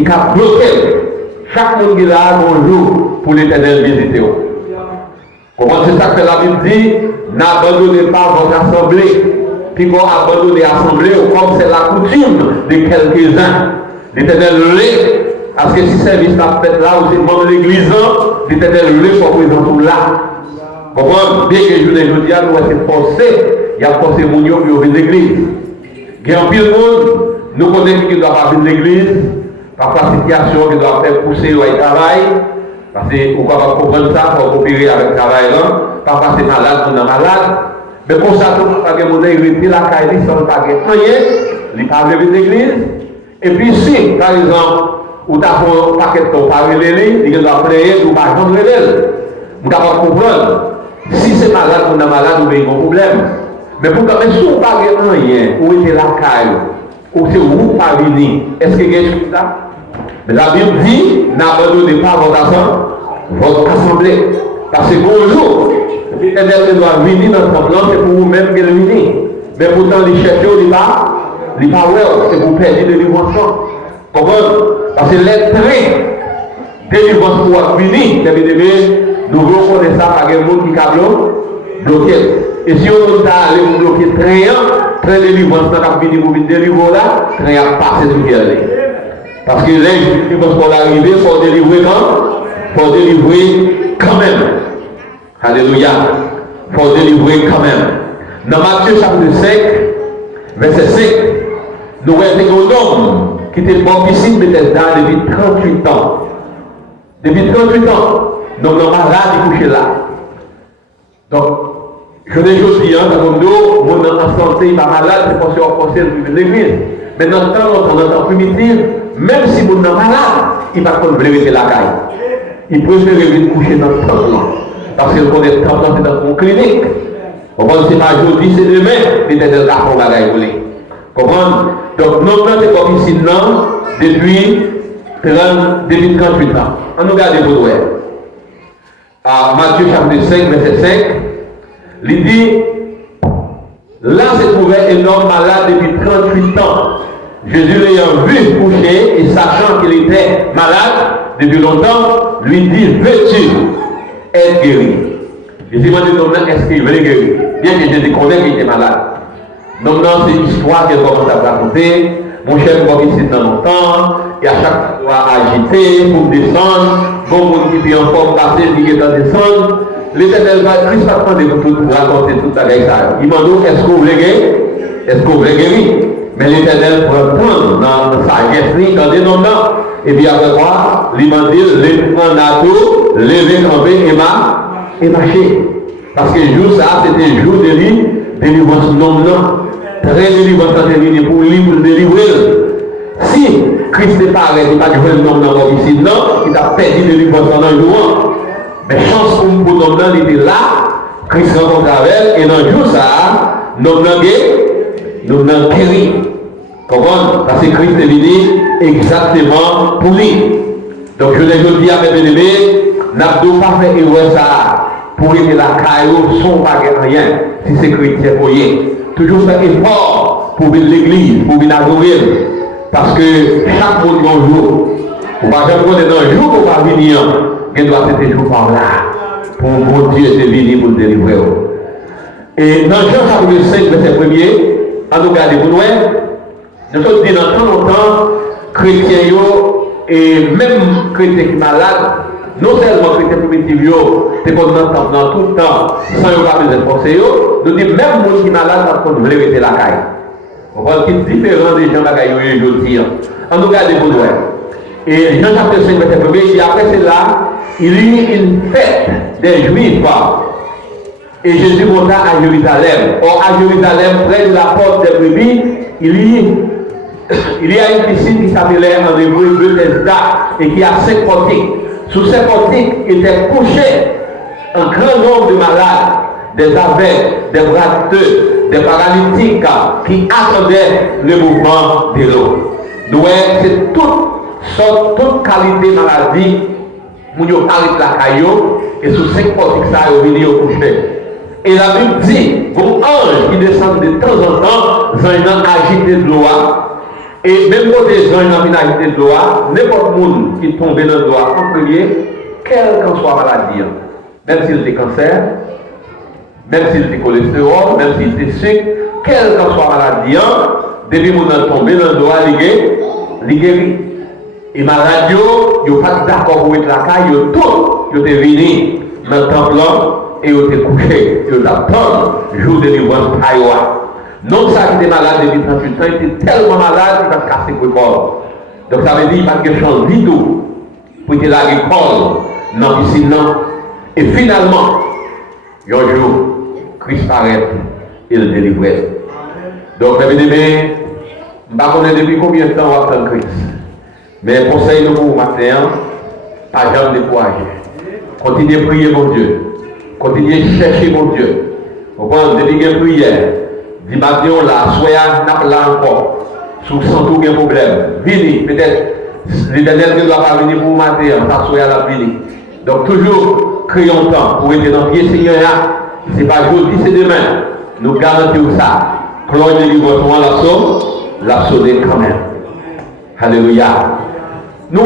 a bloqué. Chaque monde qui est là, bonjour, pour l'Éternel visiter. Comment c'est ça que la Bible dit? N'abandonnez pas votre assemblée. Puis vous abandonnez l'assemblée comme c'est la coutume de quelques-uns. L'Éternel l'est. Parce que si service n'a fait là, ou c'est membre de l'église, l'Éternel l'est pour présent tout là. Comment? Bien que je vous dis, nous sommes forcés, il y a forcé mon Dieu pour venir l'église. Il y a un pile monde, nous connaissons qui doit pas venir l'église, parfois situation qui doit faire pousser le travail, parce que pourquoi pas comprendre ça, il faut coopérer avec le travail là, parfois c'est malade, on est malade, mais pour ça, tout le monde est resté la caille, sans pas rien, il n'est pas venir l'église, et puis si, par exemple, ou tu as un paquet de temps par relais, il doit prier, ou pas prendre relais, vous devez comprendre. Si c'est malade, on est malade, on a un problème. Mais pour quand même, si on ne parle rien, où était la caille, ou c'est où pas venir, est-ce que quelque chose ça? Mais la Bible dit, n'abandonnez pas votre assemblée. Parce que bonjour, l'Éternel doit venir dans ce plan, c'est pour vous-même qu'elle venir. Mais pourtant, les chercheurs, ils ne pas ouais, c'est pour perdre de délivrance. Comment? Parce que les trains, délivrance pour venir, nous reconnaissons ça par un monde qui a bloqué. Et si on a allé bloquer très de délivrance, on a fini pour délivrer là, très à passer tout bien. Parce que les délivrance pour l'arrivée, il faut délivrer quand? Il faut délivrer quand même. Alléluia. Il faut délivrer quand même. Dans Matthieu chapitre 5, verset 5, nous voyons un homme qui était baptisé de Bethesda depuis 38 ans. Depuis 38 ans. Donc, nous sommes malades couché là. Donc, je l'ai dit, comme nous, on est en santé, il n'est pas malade, c'est parce qu'on conseille de l'église. Mais dans le temps primitif, même si on est malade, il ne va pas rester la caille. Il préfère venir coucher dans le temple. Parce que le temple, c'est dans une clinique. Comment c'est pas aujourd'hui, c'est demain, l'Éternel va faire un bagage. Comment? Donc, nous sommes comme ici, depuis 38 ans. On nous garde pour nous. À Matthieu chapitre 5, verset 5, il dit, là se trouvait un homme malade depuis 38 ans. Jésus l'ayant vu coucher et sachant qu'il était malade depuis longtemps, lui dit, veux-tu être guéri? Jésus m'a dit, non, est-ce qu'il veut guérir? Bien que Jésus connaît qu'il était malade. Donc, c'est une histoire qu'elle commence à raconter. Mon chef va ici dans longtemps, et à chaque fois agité pour descendre, bon monde qui est en forme passée, qui est en descendre. L'Éternel va Christ va prendre pour raconter tout ça avec ça. Il m'a dit, est-ce que vous voulez guérir? Est-ce que vous voulez guérir? Mais l'Éternel prend dans sa sagesse, dans des noms. Et puis après quoi, il m'a dit, les prendre à tout, lever, camper et marcher. Parce que jour ça, c'était un jour de délivrance non. Très délivrance pour lui, pour délivrer. Si Christ n'est pas arrêté, il n'a pas joué le nom dans ici, non, il a perdu de délivrance dans un jour. Mais chance pour le nom, il était là, Christ rencontre avec elle, et dans le jour ça, nous avons guéri. Comment? Parce que Christ est venu exactement pour lui. Donc je l'ai dit à mes bien-aimés, n'a pas fait erreur ça pour aider la caillou sans pas rien, si c'est chrétien pour y. Toujours faire effort pour venir l'église, pour venir adorer. Parce que chaque monde dans le jour, on va jamais connaître dans le jour qu'on va venir, il doit être toujours par là. Pour mon Dieu, c'est venu pour le délivrer. Et dans Jean chapitre 5, verset 1er, en nous garder pour nous, nous sommes dit dans tant longtemps, chrétiens et même chrétiens qui sont malades, non seulement que les primitifs, c'est qu'on entend dans tout le temps, sans y avoir besoin de forcer, nous disons même les gens qui sont malades, qu'on veut rester la caille. On voit qu'il est différent des gens qui sont aujourd'hui. En tout cas, des bons. Et Jean chapitre 5, verset 1, il dit après cela, il y eut une fête des Juifs. Et Jésus monta à Jérusalem. Or, à Jérusalem, près de la porte des brebis, il y a une piscine qui s'appelait en hébreu Bethesda et qui a 5 portiques. Sous ces portiques étaient couchés un grand nombre de malades, des aveugles, des brateux, des paralytiques qui attendaient le mouvement de l'eau. Donc, c'est toute qualité de maladie, nous arrêtons la caillou et sous 5 portiques, ça est venu au coucher. Et la Bible dit, vos anges qui descendent de temps en temps, ils ont agité de l'eau. Et même quand les gens ont agité de l'eau, n'importe monde qui tombe dans l'eau en premier, quelle qu'en soit maladie, même s'il était cancer, même s'il était cholestérol, même s'il était sucre, quelle qu'en soit maladie, depuis que vous tombez dans l'eau, il guérit. Et ma radio, ils n'ont pas d'accord pour être la caille, ils sont venus dans le temple et ils ont couché, ils attendent le jour de délivrance à Iowa. Non, ça qui était malade depuis 38 ans, il était tellement malade qu'il va se casser le corps. Donc ça veut dire qu'il n'y a pas de chance du tout pour être là à l'école, dans la piscine. Et finalement, un jour, Christ arrête et le délivre. Donc, mes amis, je ne sais pas depuis combien de temps on va attendre Christ. Mais conseil de vous matin, pas jamais décourager. Continuez à prier mon Dieu. Continuez à chercher mon Dieu. Vous comprenez, depuis une prière, dimanche là, soyez là encore. Sous sans aucun problème. Venez, peut-être, l'Éternel ne doit pas venir pour vous matin, ça soyez à la venir. Donc toujours, créons temps pour être dans le pied Seigneur. Ce n'est pas aujourd'hui, c'est demain. Nous garantissons ça. Claude de Livoton, la sauver quand même. Alléluia. Nous,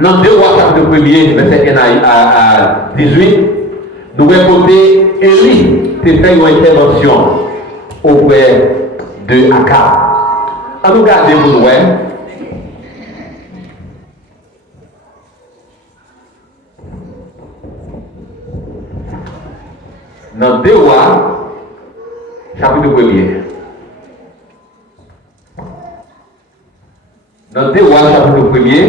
dans 2 Rois chapitre 1er, verset 1 à 18, nous avons côté Élie qui fait une intervention auprès de Akab. En nous regardez vous, dans 2 Rois chapitre 1er. Dans 2 Rois chapitre 1er,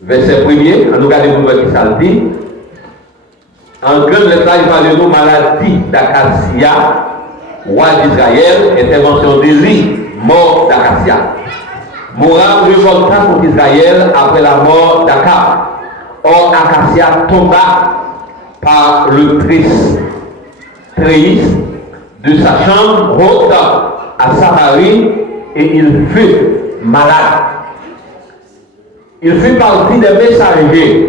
verset 1er, nous regardons pour qui ça dit. En grande lettre, il parle de nos maladies d'Acacia, roi d'Israël, intervention d'Élie, mort d'Acacia. Moram révolta contre Israël après la mort d'Akab. Or, Acacia tomba par le tréis de sa chambre haute à Samarie et il fut malade. Il fut parti des messagers.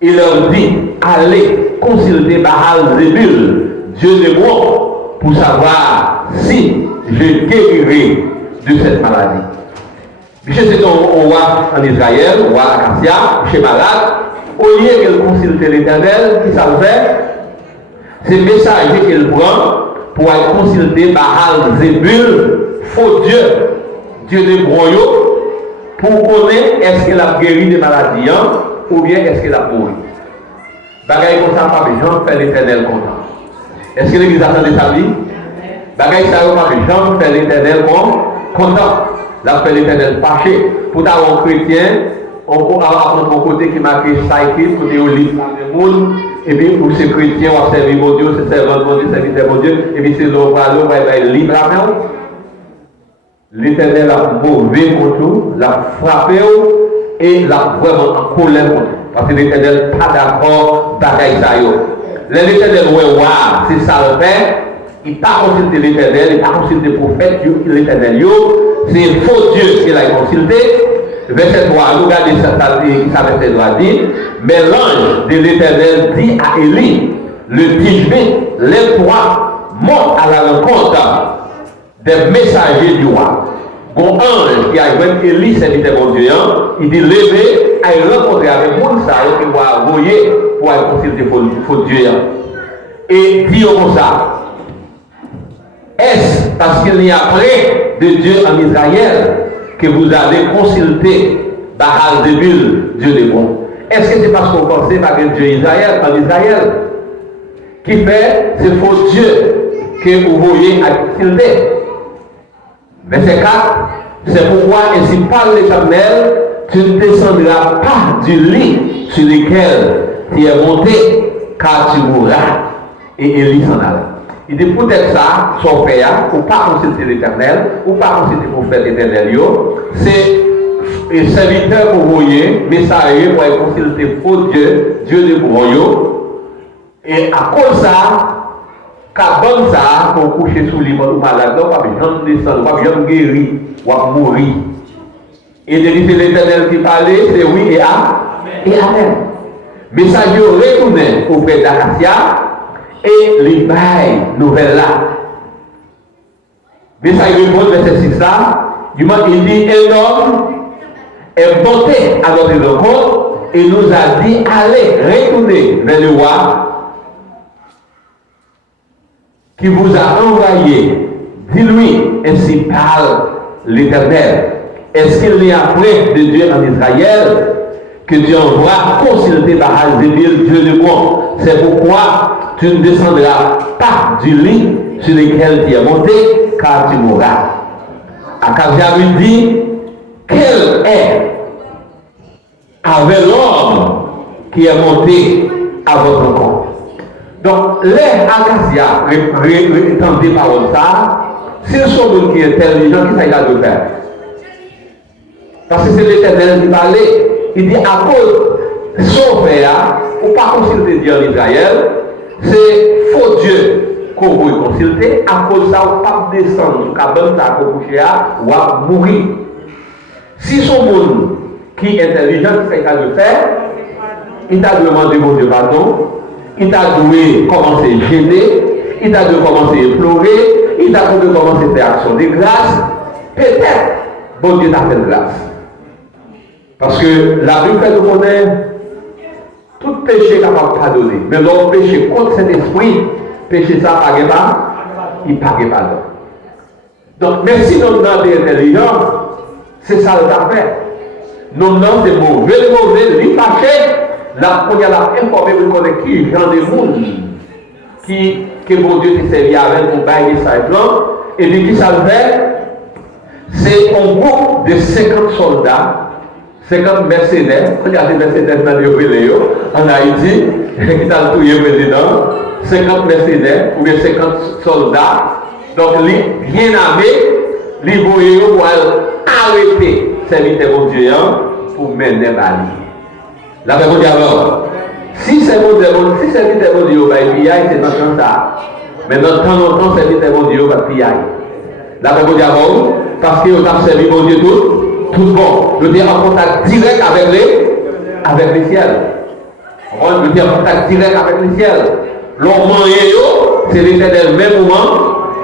Il leur dit, allez consulter Baal-Zébul, Dieu de moi, pour savoir si je guérirai de cette maladie. Monsieur, c'est un roi en Israël, roi Acacia, chez malade. Au lieu qu'elle consulte l'Éternel, qui ça fait? C'est le messager qu'elle prend pour aller consulter Baal-Zébul, faux Dieu, Dieu de broyaux, pour connaître est-ce qu'elle a guéri des maladies ou bien est-ce qu'elle a mouru. Bagaille comme ça, pas besoin de faire l'Éternel content. Est-ce que l'Église attend de sa vie? Bagaille ça, pas besoin de faire l'Éternel content. Là, fait l'Éternel fâché. Pour avoir un chrétien, on peut avoir un côté qui marque cycle, côté au livre du monde, et puis pour ces chrétiens, on va servir mon Dieu, c'est servir mon Dieu, servir mon Dieu, et puis c'est l'on va être libre à main. L'Éternel a mauvais contre vous, l'a frappé et l'a vraiment en colère contre vous. Parce que l'Éternel n'est pas d'accord avec ça. L'Éternel, c'est ça le fait. Il n'a pas consulté l'Éternel, il n'a pas consulté le prophète, l'Éternel. C'est un faux Dieu qu'il a consulté. Verset 3, nous regardons ça, verset 3 dit, mais l'ange de l'Éternel dit à Élie, le Tishbite, lève-toi, monte à la rencontre des messagers du roi. Bon ange qui a vu Élie, serviteur mon Dieu, il dit lever, à rencontrer avec mon salut qui va envoyer pour aller consulter faux Dieu. Et dit comme ça, est-ce parce qu'il y a près de Dieu en Israël que vous allez consulter Baal Zébul, Dieu de bon. Est-ce que c'est parce qu'on pensait par Dieu Israël, en Israël, qui fait ce faux Dieu que vous voyez à consulter? Verset 4, c'est pourquoi ainsi parle l'Éternel, tu ne descendras pas du lit sur lequel tu es monté, car tu mourras. Et Élie s'en allait. Il dit peut-être ça, son père, ou pas consulter l'Éternel, ou pas consulter le prophète éternel, c'est les serviteurs que vous voyez, messagers pour aller consulter faux Dieu, Dieu de Bourgogne. Et à cause de ça, quand bon ça, pour coucher sous l'île ou malade, on va bien descendre, on va bien guérir, on va mourir. Et de c'est l'Éternel qui parlait, c'est oui et amen. Messager retourné auprès d'Acacia et les bails nouvelles là. Messager répond verset 6 là, il dit un homme est monté à notre rencontre et nous a dit allez, retournez vers le roi qui vous a envoyé. Dis-lui, ainsi parle l'Éternel. Est-ce qu'il y a près de Dieu en Israël que tu envoies consulter Baal Zébul, Dieu de bon? C'est pourquoi tu ne descendras pas du lit sur lequel tu es monté, car tu mourras. Acacia lui dit, quel est avec l'homme qui est monté à votre rencontre? Donc, les Acacia entendent des paroles ça, s'ils sont des gens qui sont intelligents, qui ça de faire? Parce que c'est l'Éternel qui parlait. Il dit à cause de son frère, ou pas consulter Dieu en Israël, c'est faux Dieu qu'on veut consulter, à cause de ça, on ne peut pas descendre sur le cabane ou à mourir. Si son monde qui est intelligent, qui sait de faire, il t'a demandé mon Dieu pardon, il t'a dû commencer à gêner, il t'a dû commencer à pleurer, il t'a dû commencer à faire action de grâce, peut-être, bon Dieu t'a fait de grâce. Parce que la Bible fait nous connaître tout péché capable de pardonner. Mais l'autre péché contre cet esprit, péché ça ne pague pas, il ne pague pas. Donc, merci nous avons des intelligents, c'est ça le cas fait. Nous avons des mauvais, les fâchés, la première la informé pour connaître qui, genre de monde, qui, que mon Dieu t'a servi avec pour bailler sa plan, et puis qui ça le fait, c'est un groupe de 50 soldats. 50 Mercedes, regardez Mercedes dans le Véléo, en Haïti, qui t'a tué le président, 50 Mercedes, ou bien 50 soldats, donc bien armés, les voyés pour arrêter serviteur mon Dieu pour mener à lui. La Bible dit alors, si serviteur mon Dieu va y c'est dans le temps ça, mais dans le temps, serviteur mon Dieu va y La Bible dit alors, parce que vous avez servi mon Dieu tout bon. Je veux dire en contact direct avec les ciels. Je veux dire en contact direct avec les ciels. L'homme c'est l'Éternel même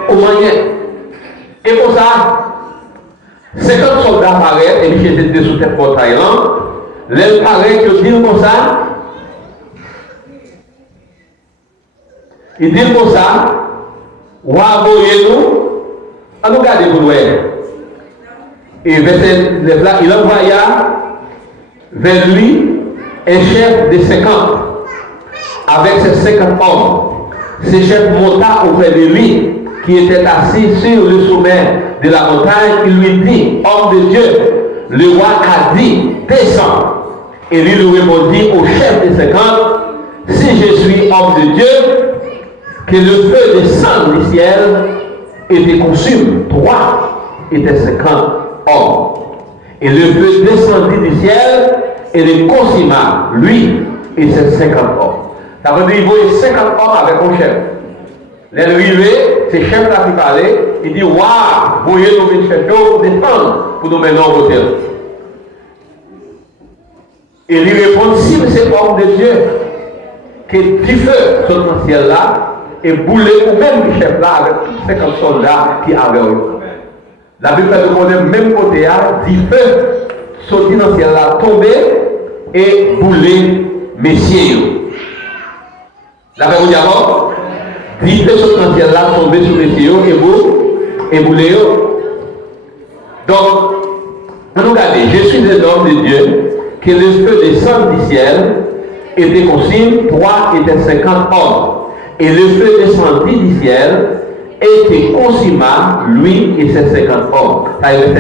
au moyen. Et pour ça, 50 soldats paraissent et ils étaient sous tête portail. Les paraît que disent comme ça. Ils disent comme ça. Nous, à nous garder pour nous. Et verset 9 là, il envoya vers lui un chef de 50 avec ses 50 hommes. Ce chef monta auprès de lui qui était assis sur le sommet de la montagne. Il lui dit, homme de Dieu, le roi a dit, descends. Et lui répondit au chef de 50, si je suis homme de Dieu, que le feu descende du ciel et te consume, toi et tes 50 hommes. Et le feu descendit du ciel et le consuma, lui et ses 50 hommes. Ça veut dire qu'il voyait 50 hommes avec un chef. L'arrivée, c'est le chef là qui parlait, il dit, waouh, voyez nous venir chercher pour descendre pour nous mener en hôtel. Et il répond, si c'est homme de Dieu, que du feu saute dans le ciel là, et bouler ou même le chef là avec tous 50 soldats qui avaient eux. La Bible fait connaître même côté là, du feu sauter dans le ciel là, tomber et bouler messieurs. La Bible dit alors, du feu sauter dans le ciel là, tomber sur messieurs et bouler. Donc, nous regardez, je suis un homme de Dieu, que le feu descend du ciel, était consigne, 3 étaient 50 hommes. Et le feu descendit du ciel, était consumma, lui et ses 50 hommes. Ça y est,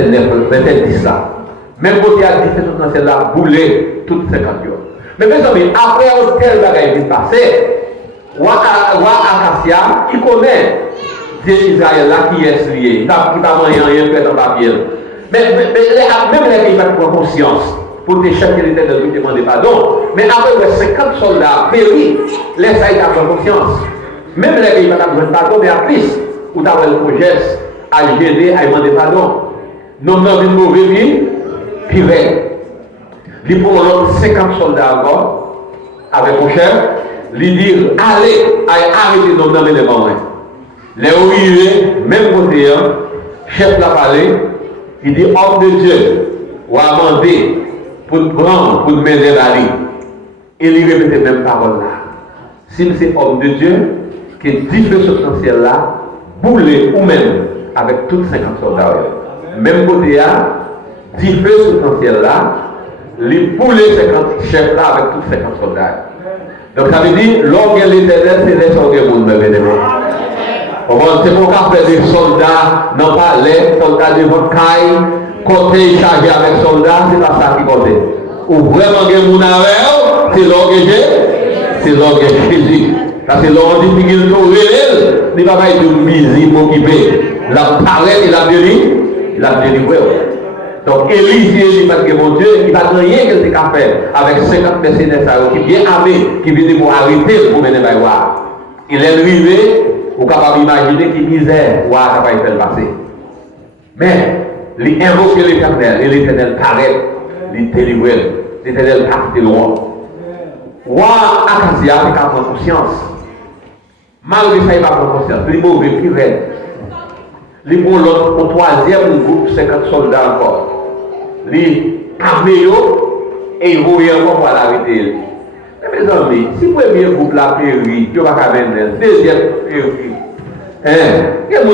verset 10 là. Même côté à 10, c'est dans celle-là, bouler toutes 50 hommes. Mais mes amis, après un tel bagage qui est passé, Acacia, il connaît Dieu Israël là qui est lié, qui n'a rien fait dans la papier. Mais même les pays n'ont pas conscience pour des chefs qui étaient de lui demander pardon. Mais après 50 soldats péris, les ça ils ont conscience. Même les pays n'ont pas besoin de pardon, mais à plus, où tu as le projet à gêner, à demander pardon. Nous avons une mauvaise vie, puis il prend l'autre 50 soldats encore, avec mon chef, lui dire allez, arrêtez de nous nommer les morts. Les arrivés, même côté, chef l'a parlé, il dit homme de Dieu, ou a demandé pour te prendre, pour te mener la vie. Et il répète les mêmes paroles là. Si c'est homme de Dieu, qui est 10 feux substantiels là, boulé ou même avec toutes 50 soldats. Même côté, 10 feux substantiels là, les boulés 50 chefs là avec toutes 50 soldats. Donc ça veut dire, l'orgue de l'éternel, c'est les orgues de monde, c'est pour qu'on fait des soldats, non pas les soldats de votre caille, côté chargé avec soldats, c'est pas ça qui compte. Ou vraiment que vous avez, c'est l'orgue c'est l'orgue Jésus. Parce que l'orgue dit qu'il est réel, il va pas être busy, occupé. La parole, il a délivré. Donc Élie, il va dire mon Dieu, il va rien qu'il a fait avec 50 mercenaires qui viennent armés, qui viennent pour arrêter pour mener la voir. Il est arrivé. Vous êtes capable d'imaginer qui misère ou à capable de faire passer. Mais, il invoque l'éternel et l'éternel paraît, il délivre, l'éternel part de loin. Roi Acacia, il a pris conscience. Malgré ça, il n'a pas pris conscience. Il est mauvais, plus raide. Il prend l'autre au 3e groupe, 50 soldats encore. Il armé et il voyait encore pour l'arrêter. Mes amis, si le premier groupe l'a péri, il va pas venir. Deuxième péri. Il y a des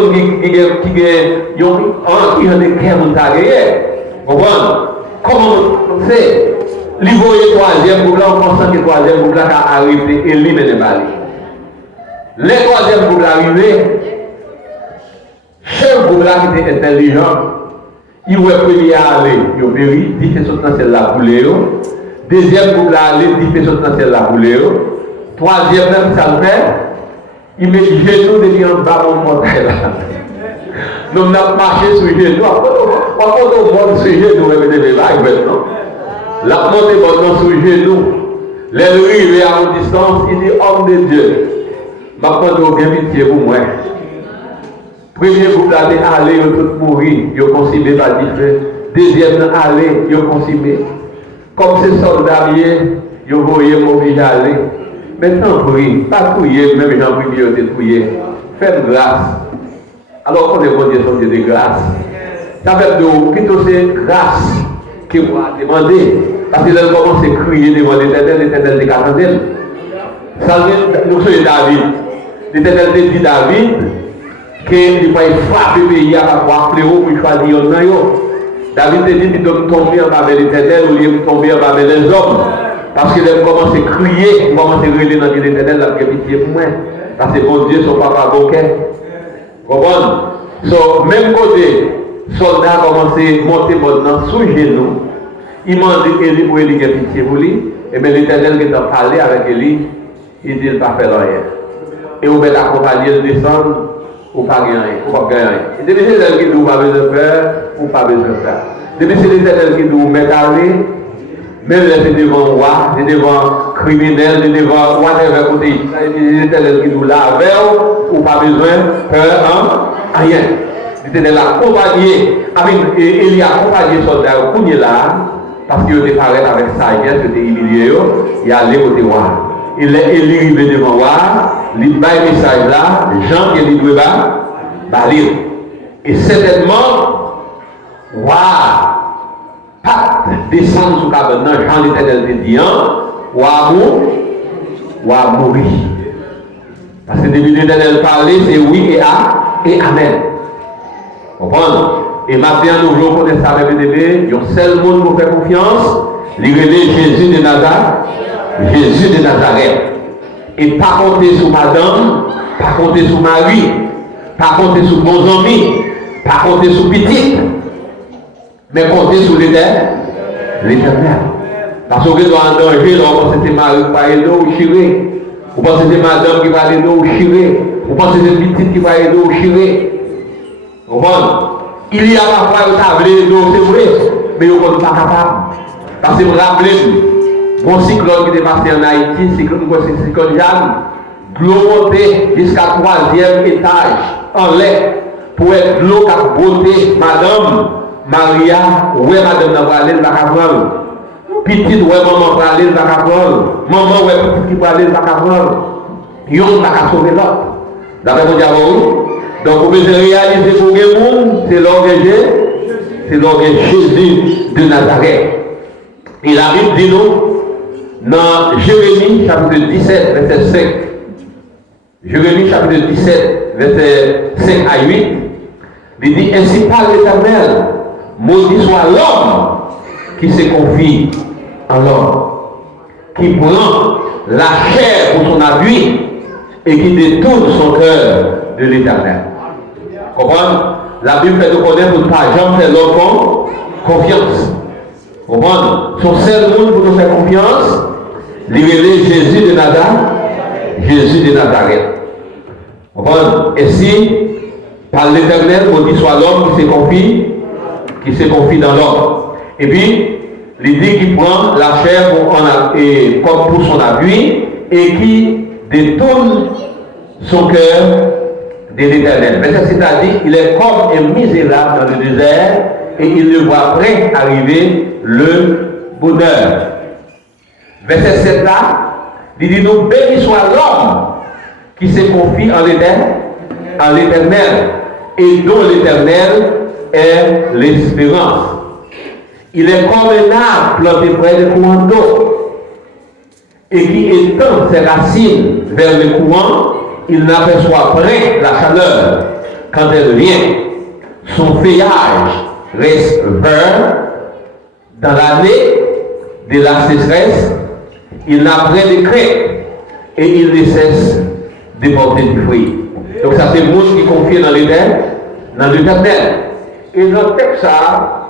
gens qui ont des cœurs de carrière. Comment on sait? Il voit le 3e groupe là, on pense que le 3e groupe là a arrivé et lui mène les balles. Le 3e groupe là arrivé, chaque groupe là qui était intelligent, il voit le premier aller, il a péri, il fait sauter dans celle-là pour les deuxième groupe là, il fait sauter dans celle-là pour les troisième même ça le fait, il met les genoux depuis en bas de mon portail là. Nous avons marché sur les genoux, on monte sur les genoux, on met des vagues maintenant. La montée maintenant sur les genoux, les rives à une distance, il dit homme de Dieu, je vais bien pitié pour moi. Premier groupe là, il est allé, il est tout mourir, il est consumé par du feu. Deuxième là, allé, il est consumé. Comme ces soldats, ils voyaient m'obliger à aller. Maintenant, pas couiller, même gens qui ont couillé. Faites grâce. Alors qu'on est bon Dieu, son Dieu de grâce. Ça fait de plutôt c'est grâce que vous demandez. Parce que là, commence à crier devant l'éternel des Catandelles. Ça nous sommes David. L'éternel dit David qu'il va frapper le pays à avoir fléau pour choisir un noyau. David te dit qu'il doit tomber en bas de l'éternel ou il doit tomber en bas des hommes. Parce qu'il commence à crier, il commence à crier dans l'éternel, la pitié pour moi. Parce que mon Dieu, son papa banquet. Comprenez? Même côté, soldat commence à monter maintenant sous genoux. Il m'a dit Élie pour Élie qui a pitié pour lui. Et bien l'éternel qui a parlé avec Élie, il dit il ne va pas faire rien. Et vous pouvez accompagner le descendre, ou pas gagner, ou pas gagner. Et depuis c'est l'éternel qui dit pas besoin de faire, ou pas besoin de faire. Depuis c'est l'éternel qui dit mettre à aller, même c'est devant roi, c'est devant criminel, c'est devant whatever côté, l'éternel qui dit là avec ou pas besoin de faire rien. L'éternel a accompagné, il a accompagné les soldats au premier là, parce qu'il était parlé avec sagesse, il était humilié, il allait côté roi. Il est élevé devant roi, il bat le message là, les gens qui lui doivent lire. Et certainement, roi, pas descendre sous cabane, Jean l'Éternel te dit, roi mourir. Parce que depuis l'Éternel parler, c'est oui et amen. Comprenez? Et maintenant, nous voulons connaître ça, mes bien-aimés. Il y a un seul monde pour faire confiance. Il est Jésus de Nazareth. Jésus de Nazareth. Et pas compter sur madame, pas compter sur mari, pas compter sur bons amis, pas compter sur petit, mais compter sur l'Éternel. Parce que vous êtes en danger, vous pensez que c'est mari qui va aider ou chirer. Vous pensez que c'est madame qui va aider ou chirer. Vous pensez que c'est petit qui va aider ou chirer. Vous comprenez? Il y a parfois un tablé d'eau, c'est vrai, mais vous n'êtes pas capable. Parce que vous rappelez, mon cyclone qui est passé en Haïti, cyclone Jeanne, de l'eau montée jusqu'à 3e étage, en l'air, pour être de l'eau qui a beauté, madame Maria, ouais, madame n'a pas allé, elle va prendre. Petite, ouais, maman va aller, elle va prendre. Maman, ouais, petite qui va aller, elle va prendre. Yon va sauver l'autre. D'après mon diable, donc, vous pouvez réaliser pour le monde, c'est l'orgueil Jésus de Nazareth. Et la Bible dit nous, dans Jérémie chapitre 17, verset 5, Jérémie chapitre 17, verset 5 à 8, il dit, ainsi parle l'Éternel, maudit soit l'homme qui se confie en l'homme, qui prend la chair pour son appui et qui détourne son cœur de l'Éternel. Comprenez? La Bible fait nous connaître pour ne pas jamais faire l'homme confiance. Comprenez? Son seul monde pour nous faire confiance, libérer Jésus de Nazareth. Jésus de Nazareth. Comprenez? Et si, par l'Éternel, on dit soit l'homme qui se confie dans l'homme. Et puis, il dit qu'il prend la chair comme pour son appui et qui détourne son cœur de l'Éternel. Mais c'est-à-dire, il est comme un misérable dans le désert et il ne voit près arriver le bonheur. Verset 7 là, il dit, nous béni soit l'homme qui se confie en l'Éternel et dont l'Éternel est l'espérance. Il est comme un arbre planté près des courants d'eau et qui étend ses racines vers le courant. Il n'aperçoit point la chaleur quand elle vient. Son feuillage reste vert dans l'année de la sécheresse. Il n'a point de crainte et il ne cesse de porter du fruit. Donc ça c'est Moïse qui confie dans l'Éternel. Et dans le texte ça,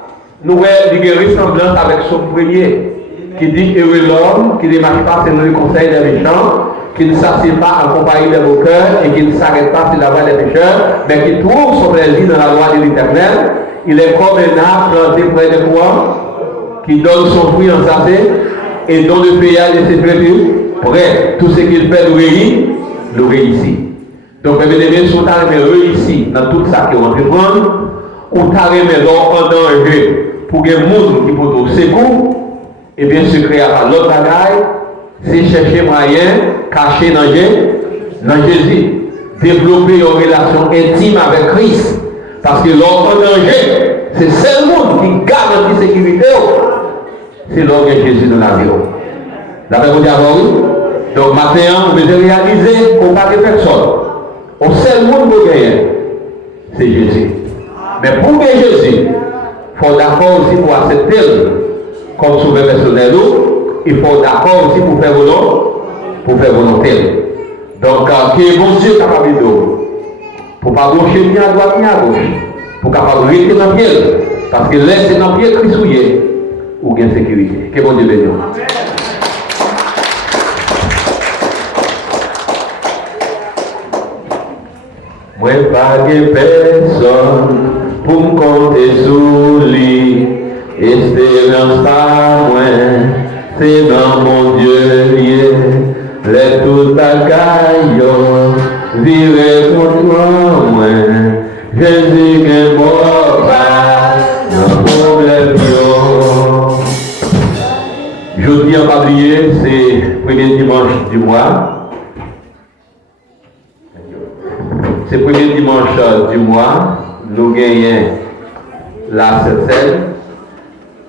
nous avons une ressemblance avec son premier qui dit heureux l'homme qui ne marche pas selon le conseil des méchants, qui ne s'assied pas en compagnie des moqueurs et qui ne s'arrête pas sur la voie des pécheurs, mais qui trouve son plaisir dans la loi de l'Éternel. Il est comme un arbre planté près des courants, qui donne son fruit en sachet et dont le feuillage de ses feuilles près. Tout ce qu'il fait nous réussit. Donc, mes amis, si vous avez réussi dans tout ça que vous entreprenez, ou vous avez en danger pour que les gens qui vous secours, et bien secret à l'autre bagaille, c'est chercher moyen, cacher dans Jésus, développer une relation intime avec Christ. Parce que l'homme en danger, c'est seul monde qui garde notre sécurité, c'est l'homme de Jésus dans la vie. D'après vous dire, donc maintenant, vous devez réaliser qu'on n'a pas de personne. Au seul monde pour gagner, c'est Jésus. Mais pour gagner Jésus, il faut d'accord aussi pour accepter comme sauveur personnel, il faut d'accord aussi pour faire volonté. Donc, qui est bon Dieu capable de pour ne pas gaucher ni à droite ni à gauche, pour capable de rester dans le pied, parce que laisser dans le pied Christ ou bien sécurité. Que bon Dieu bénisse. Moi, pas de personne pour me compter sur lui. Espérance pas moins, c'est dans mon Dieu lié. Les tout bagailles, vivez contre moi. Jésus est mort, dans problème. Jeudi en Pablier, c'est le premier dimanche du mois. C'est le premier dimanche du mois. Nous gagnons la Sainte-Seine.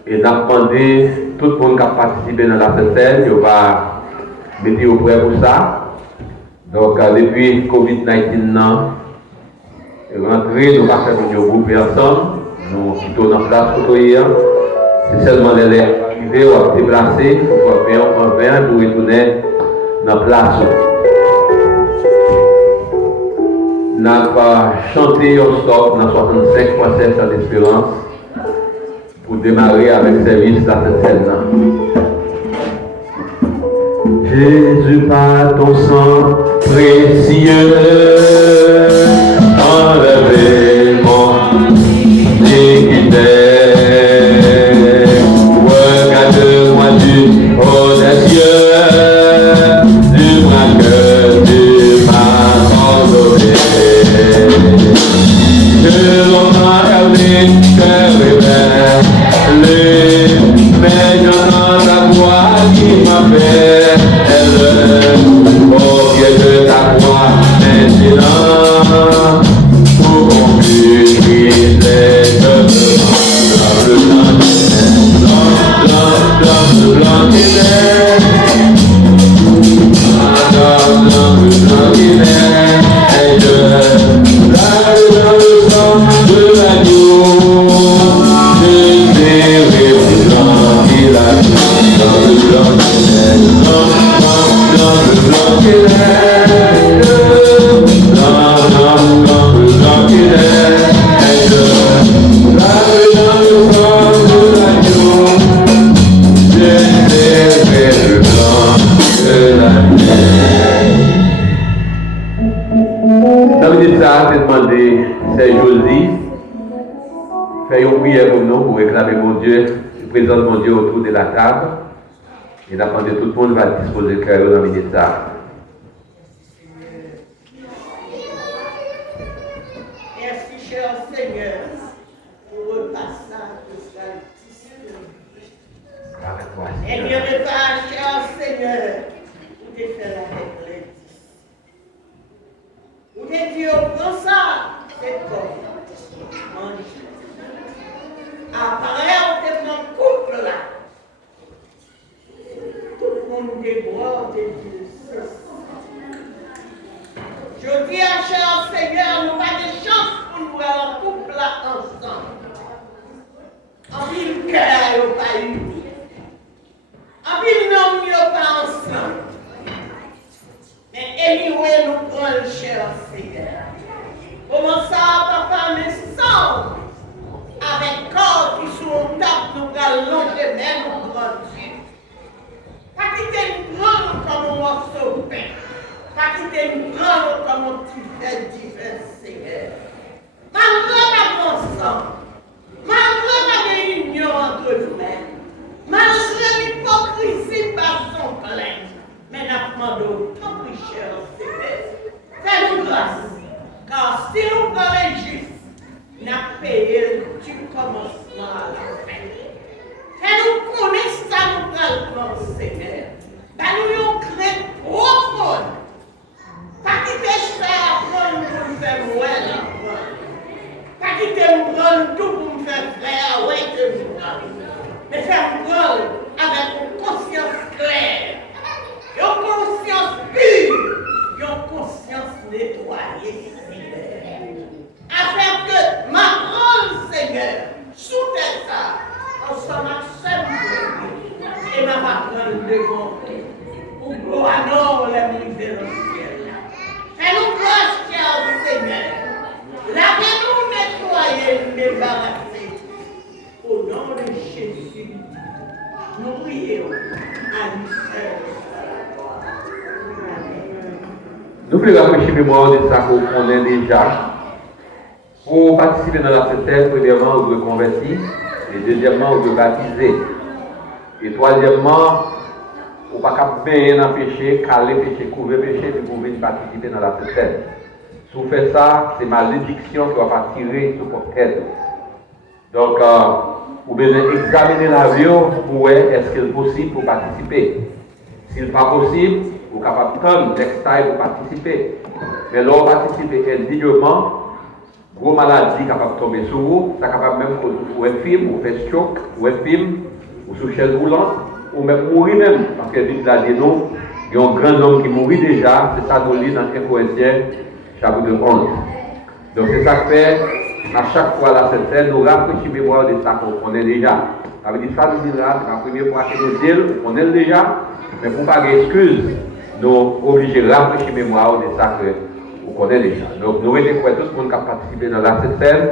Et nous avons demandé tout le monde qui a participé dans la Sainte-Seine, il va mettre au prêt pour ça. Donc, depuis Covid-19, rentré, nous avons fait un groupe ensemble. nous quittons dans la place photo hier. C'est seulement les arrivés ou à déplacer pour faire un vin pour retourner dans la place. N'a pas chanté au stop dans 65 procès à l'espérance pour démarrer avec le service de la scène. Jésus, par ton sang précieux, enlevez mon iniquité. Regarde-moi du haut des cieux, du bras que tu m'as ordonné. Que l'on a gardé, que révèle, mais je n'en la voix qui m'appelle. Au pied de ta croix, maintenant, pour qu'on puisse briser le blanc qui naît, blanc qui naît, et je lave dans le sang de l'agneau, je verrai le blanc qui l'a dans le blanc qui naît, blanc qui naît, blanc qui naît, et je lave dans le sang de l'agneau, je verrai le blanc de l'agneau. Dans le minute ça, j'ai demandé, c'est Josie, faire une prière pour nous, pour réclamer mon Dieu, je présente mon Dieu autour de la table. Et d'attendre tout le monde va disposer de cœur dans le minute ça. Merci, cher Seigneur, pour le passage de ce et bien repas, cher Seigneur, pour te faire avec les 10. Pour te dire, prends ça, c'est comme manger. Après, on te prend couple là. Tout le monde déboire de Dieu. Je dis à cher Seigneur, nous avons des chances pour nous avoir un couple là ensemble. En mille cœurs, nous pas unis. En mille noms, nous pas ensemble. Mais anyway, nous prenons le cher Seigneur. Comment ça, papa, mais sans avec corps qui sont au table, nous allons longer même nous prendre Dieu. Pas quitter nous prendre comme un morceau de pain. Pas quitter nous prendre comme un petit fait divin, Seigneur. Malgré la ensemble, malgré la réunion entre nous-mêmes, malgré l'hypocrisie par son plein, mais nous demandons tant plus cher, Seigneur. Fais-nous grâce, car si nous parlons juste, nous avons payé du commencement à la fin. Fais-nous connaître ça, nous allons, Seigneur. Nous avons créé profonde. Pas quitter faire apprendre pour nous faire ouais l'apprendre. Pas quitter nous prendre tout pour nous faire faire ouais que nous prendre. Mais faire prendre avec une conscience claire, une conscience pure, une conscience nettoyée, Seigneur. Afin que ma grande Seigneur, sous tes ça, ensemble avec et ma parole devant pour gloire non la misère au ciel. Fais-nous grâce, cher Seigneur. Lavez-nous, nettoyer, débarrasser. Au nom de Jésus, nous prions à nous seuls. Nous voulons rafraîchir mémoire de ça qu'on connaît déjà. Pour participer dans la synthèse, premièrement, on doit convertir, et deuxièmement, on doit baptiser. Et troisièmement, on ne peut pas bien dans le péché, caler le péché, couvrir le péché, puis vous pouvez participer dans la synthèse. Si vous faites ça, c'est malédiction qui va pas tirer sur votre tête. Donc, vous devez examiner la vie pour voir est-ce qu'il est possible pour participer. S'il n'est pas possible, vous êtes capable de prendre l'extrait pour participer. Mais lorsque vous participez indignement, gros maladie capable de tomber sur vous, ça capable même de un film, ou faire choc, ou un film, ou sous chaise roulante, ou même mourir même. Parce que Bible a dit non, il y a un grand homme qui mourit déjà, c'est ça qu'on lit dans 1 Corinthiens, chapitre 11. Donc c'est ça que fait, à chaque fois la cette scène, nous rafraîchissons mémoire de ça qu'on connaît déjà. Ça veut dire ça, nous disons là, c'est la première fois que nous disons, on connaît déjà, mais pour pas d'excuses, nous sommes obligés de rafraîchir mémoire de ça que vous connaissez déjà. Donc, nous avons tout le monde qui a participé dans la cette scène,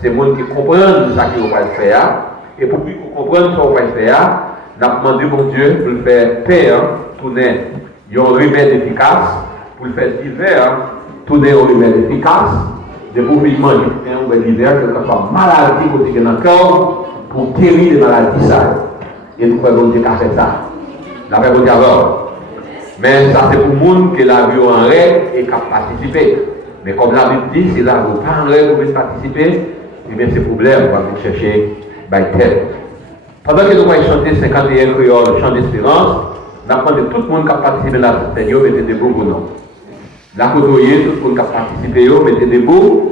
c'est le monde qui comprend ça qu'on va faire. Et pour qu'ils comprennent ce qu'on va faire, nous avons demandé mon Dieu pour le faire paix, tourner un remède efficace, pour le faire divers, tourner un remède efficace, de pouvoir manger un remède divers, que ce soit maladie qui est dans le corps, pour guérir les maladies. Et nous pouvons dire qu'à faire ça. Nous avons dit alors. Mais ça, c'est pour le monde qui l'a vu en règle et qui a participé. Mais comme la Bible dit, si là, vous pas en règle pour participer, eh bien, c'est problème, on va chercher by tête. Pendant que nous allons chanter 51 créoles, chant d'espérance, nous apprenons tout le monde qui a participé à la Seigneur, mettez debout pour nous. La côtoyer, tout le monde qui a participé, mettez debout.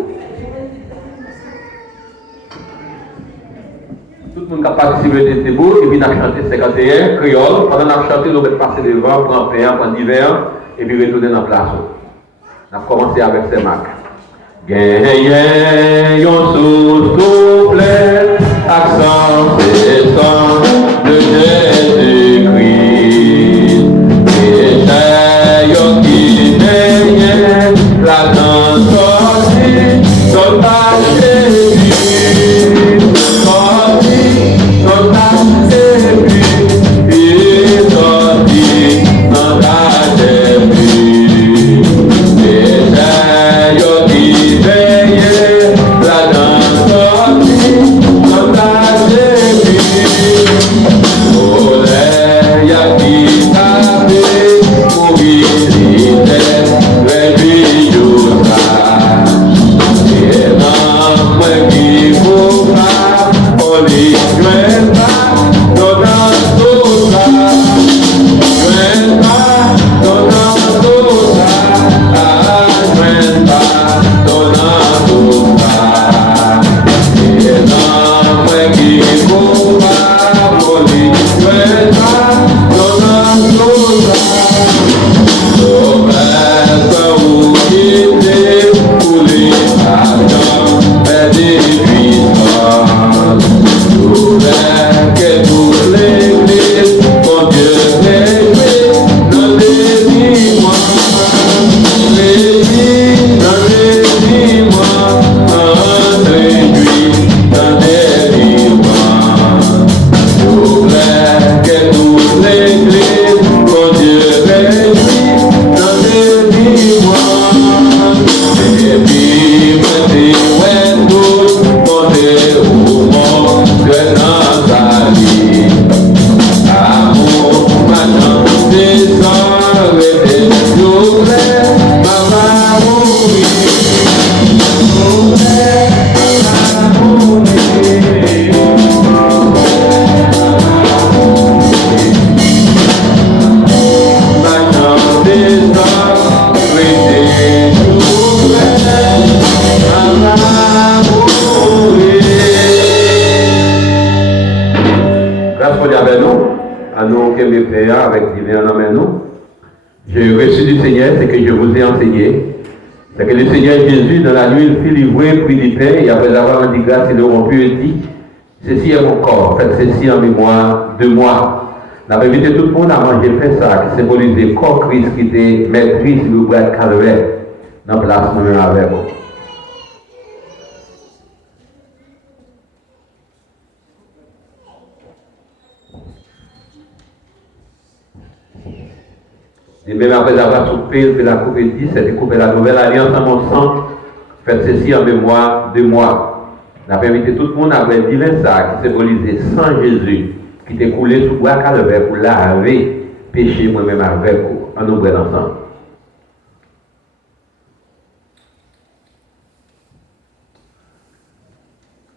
Tout le monde qui a participé, mettez debout, et puis nous avons chanté 51 créoles. Pendant que nous avons chanté, nous allons passer devant, prendre un prendre divers, et puis retourner dans la place. Nous avons commencé avec ces marques. Gagnez yon souffle, accent cessant de Jésus-Christ. Et c'est yon qui gagne la danse sortie, total Jésus, total Jésus, il est sorti dans la Jésus. Et c'est yon qui la danse sortie, total Jésus. Oh, les qui savait mourir, et non, moi qui vous frappe, on les joint pas, donnant tout ça, joint pas, donnant tout ça, joint pas, donnant tout ça, et non, moi qui vous frappe, on les joint pas, donnant tout ça. Avec divers noms nous. J'ai reçu du Seigneur ce que je vous ai enseigné. C'est que le Seigneur Jésus, dans la nuit, il fit livrer, prit du pain, et après avoir rendu grâce, il le rompu et dit, ceci est mon corps, faites ceci en mémoire de moi. La vérité, tout le monde a mangé, fait ça, qui symbolise le corps Christ qui était maîtrise sur le bras de calvaire, dans la place nous-mêmes avec vous. Et même après avoir soupé, la coupe et dit, c'est de couper la nouvelle alliance à mon sang, faites ceci en mémoire de moi. La vérité, tout le monde avait dit ça, qui symbolisait sang Jésus, qui était coulé sous bois calvaire pour laver péché moi-même avec vous, en nous ensemble.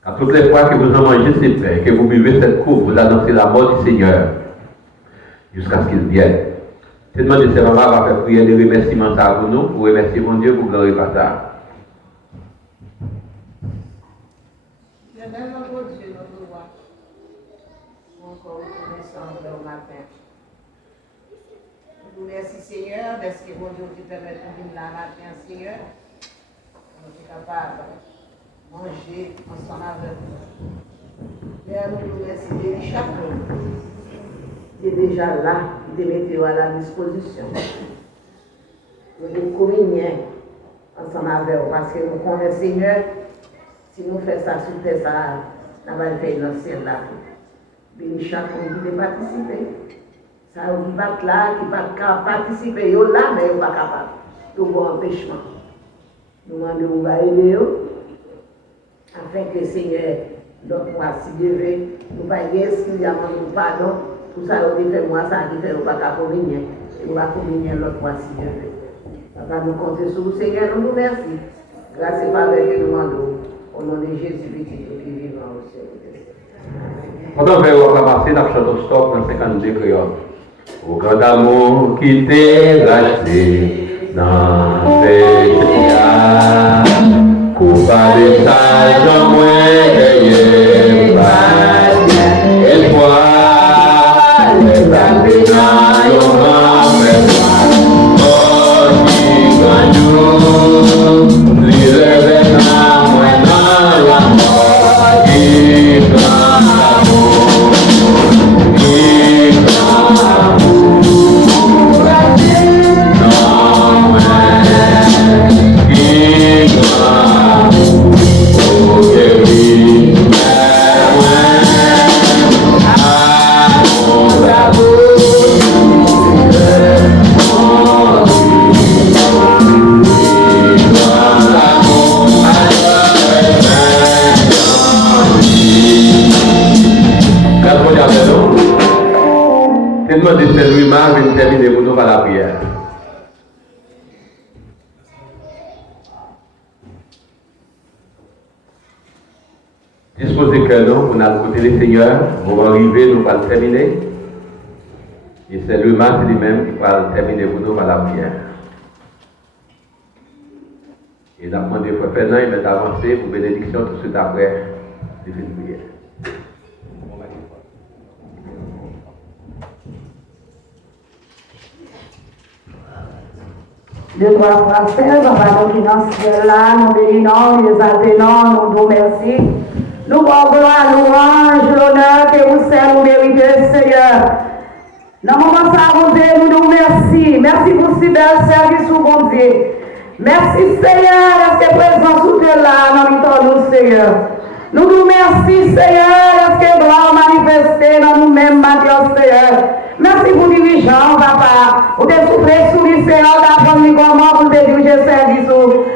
À toutes les fois que vous en mangez ces pains, que vous buvez cette coupe, vous annoncez la mort du Seigneur, jusqu'à ce qu'il vienne. Je demande que maman va faire prier de remerciements pour nous, pour remercier mon Dieu pour glorifier ça. Éternel notre Dieu, notre roi, encore reconnaissant au matin. Nous merci Seigneur, parce que mon Dieu te permet de venir là matin, Seigneur. On est capable manger ensemble avec nous. Mais nous remercions chacun qui est déjà là, qui te mettez à la disposition. Nous communions ensemble avec vous parce que nous connaissons Seigneur, si nous faisons ça sur terre, ça va le faire dans le ciel là. Béni chacun qui veut participer. Ça vous bat là, qui va participer là, mais vous pas capable. Tout bon empêchement. Nous demandons de vous aider afin que le Seigneur, donc moi, si Dieu veut, nous pas exclusivement nous pardon, tout ça, vous fait moi, ça, qui fait, nous pas qu'à communier. Et nous va communier l'autre fois si Dieu veut. Papa, nous comptons sur vous, Seigneur, nous vous remercions. Grâce et faveur que nous demandons. Au nom de Jésus, petit qui vivant au ciel. Pendant que vous ramasser dans le château stop dans 52 créoles. Au grand amour qui t'est racheté dans les cieux, coupable de sa jambe, ayez pas espoir, les amis n'ont pas oh, qui gagne, l'élève n'a moins dans la mort, qui gagne l'amour, qui gagne tellement de Saint-Louis-Mar vient terminer pour nous par la prière. Disposez que nous, pour notre côté les seigneurs, on va arriver, nous allons terminer. Et c'est le Mar lui-même qui va terminer pour nous par la prière. Et nous avons demandé au frère Fernand, il va avancer pour bénédiction tout de suite après les fêtes de prière. Deux, trois frères, papa, nous qui dans ce ciel-là, nous bénissons, nous exaltons, nous remercions. Nous rendons gloire, louange, l'honneur que vous savez, nous méritez, Seigneur. Dans le moment ça, nous nous remercions. Merci pour si bel service, bon Dieu. Merci, Seigneur, restez présent sous terre là, dans le temps, nous, Seigneur. Nous nous remercions, Seigneur, restez gloire manifestée dans nous-mêmes, Mathieu, Seigneur. Merci pour les dirigeants, papa. Vous avez soufflé sous les Seigneur d'apprendre comment vous avez dirigé le service.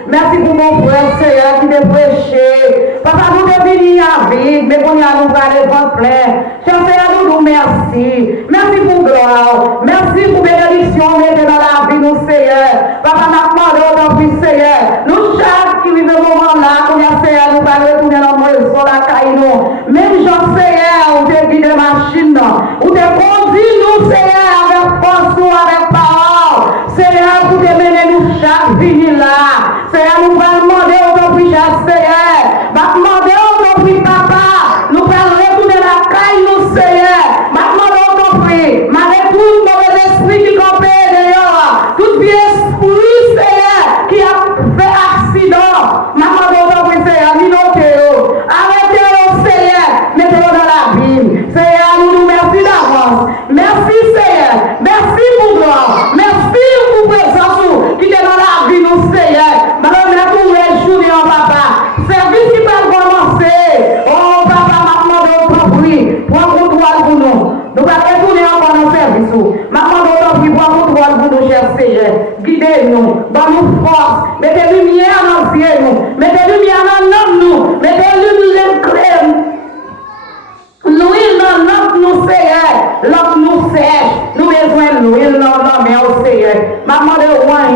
Merci pour mon frère, Seigneur, qui t'a prêché. Papa, nous devons venir à vivre, mais qu'on y a nous parler ventre plein. Cher Seigneur, nous nous merci. Merci pour gloire. Merci pour bénédiction, mettez dans la vie, nous, Seigneur. Papa, n'a demandé autant plus, Seigneur. Nous, chaque qui vit ce moment-là, qu'on y a, Seigneur, nous parler retourner dans le sol à Caïno. Même Jean, Seigneur, où t'es guidé machine, où t'es conduit, nous, Seigneur, avec force, avec parole. Seigneur, pour te mener nous chaque vie là. Seigneur, nous allons demander autant plus, Seigneur. Va demander autant plus, papa. Nous allons retourner la caille, nous, Seigneur. Va demander autant plus. Malgré tout mauvais esprit qui campait d'ailleurs. Tout bien esprit, Seigneur, qui a fait accident. Va demander autant plus, Seigneur. Minotez-le. Arrêtez-le, Seigneur. Mettez-le dans la Bible. Seigneur, nous nous remercions d'avance. Merci, Seigneur. Merci pour gloire. Merci pour présence qui est dans la vie, nous, Seigneur. Maintenant, nous allons jouer en papa. Service qui va commencer. Oh, papa, maman, on t'en prie. Prends mon droit pour nous. Nous allons retourner encore dans le service. Maman, on t'en prie. Prends mon droit pour nous, cher Seigneur. Guidez-nous. Donnez-nous force. Mettez lumière dans les yeux, nous. Mettez lumière dans l'homme, nous. Mettez lumière crème. L'huile dans l'homme, nous, Seigneur. L'homme nous sèche. Nous besoin de l'huile dans l'homme, Seigneur. Maman, de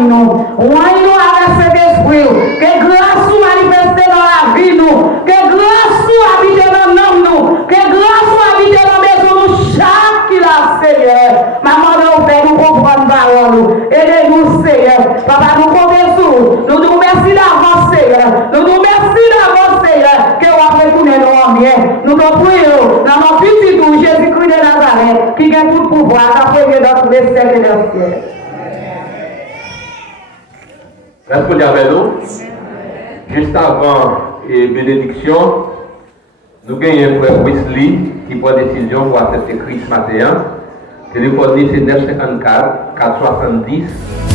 nous. Nous avec cet esprit. Que grâce soit manifestée dans la vie, nous. Que grâce soit habitée dans l'homme, nous. Que grâce soit habitée dans la maison, nous. Chaque qui l'a, Seigneur. Maman, de fait nous comprendre parole, nous. Aidez-nous, Seigneur. Papa, nous comptons sur vous. Nous nous remercions d'avance, Seigneur. Nous nous remercions d'avance, Seigneur. Que vous avez retourné nous en bien. Nous nous prions dans notre petit tour, Jésus-Christ de Nazareth, qui a tout pouvoir, qui a fait dans tous les siècles et les siècles. Restez avec nous. Juste avant et bénédiction, nous gagnons un frère Wesley qui prend décision pour accepter Christ matin. Téléphone c'est 954 470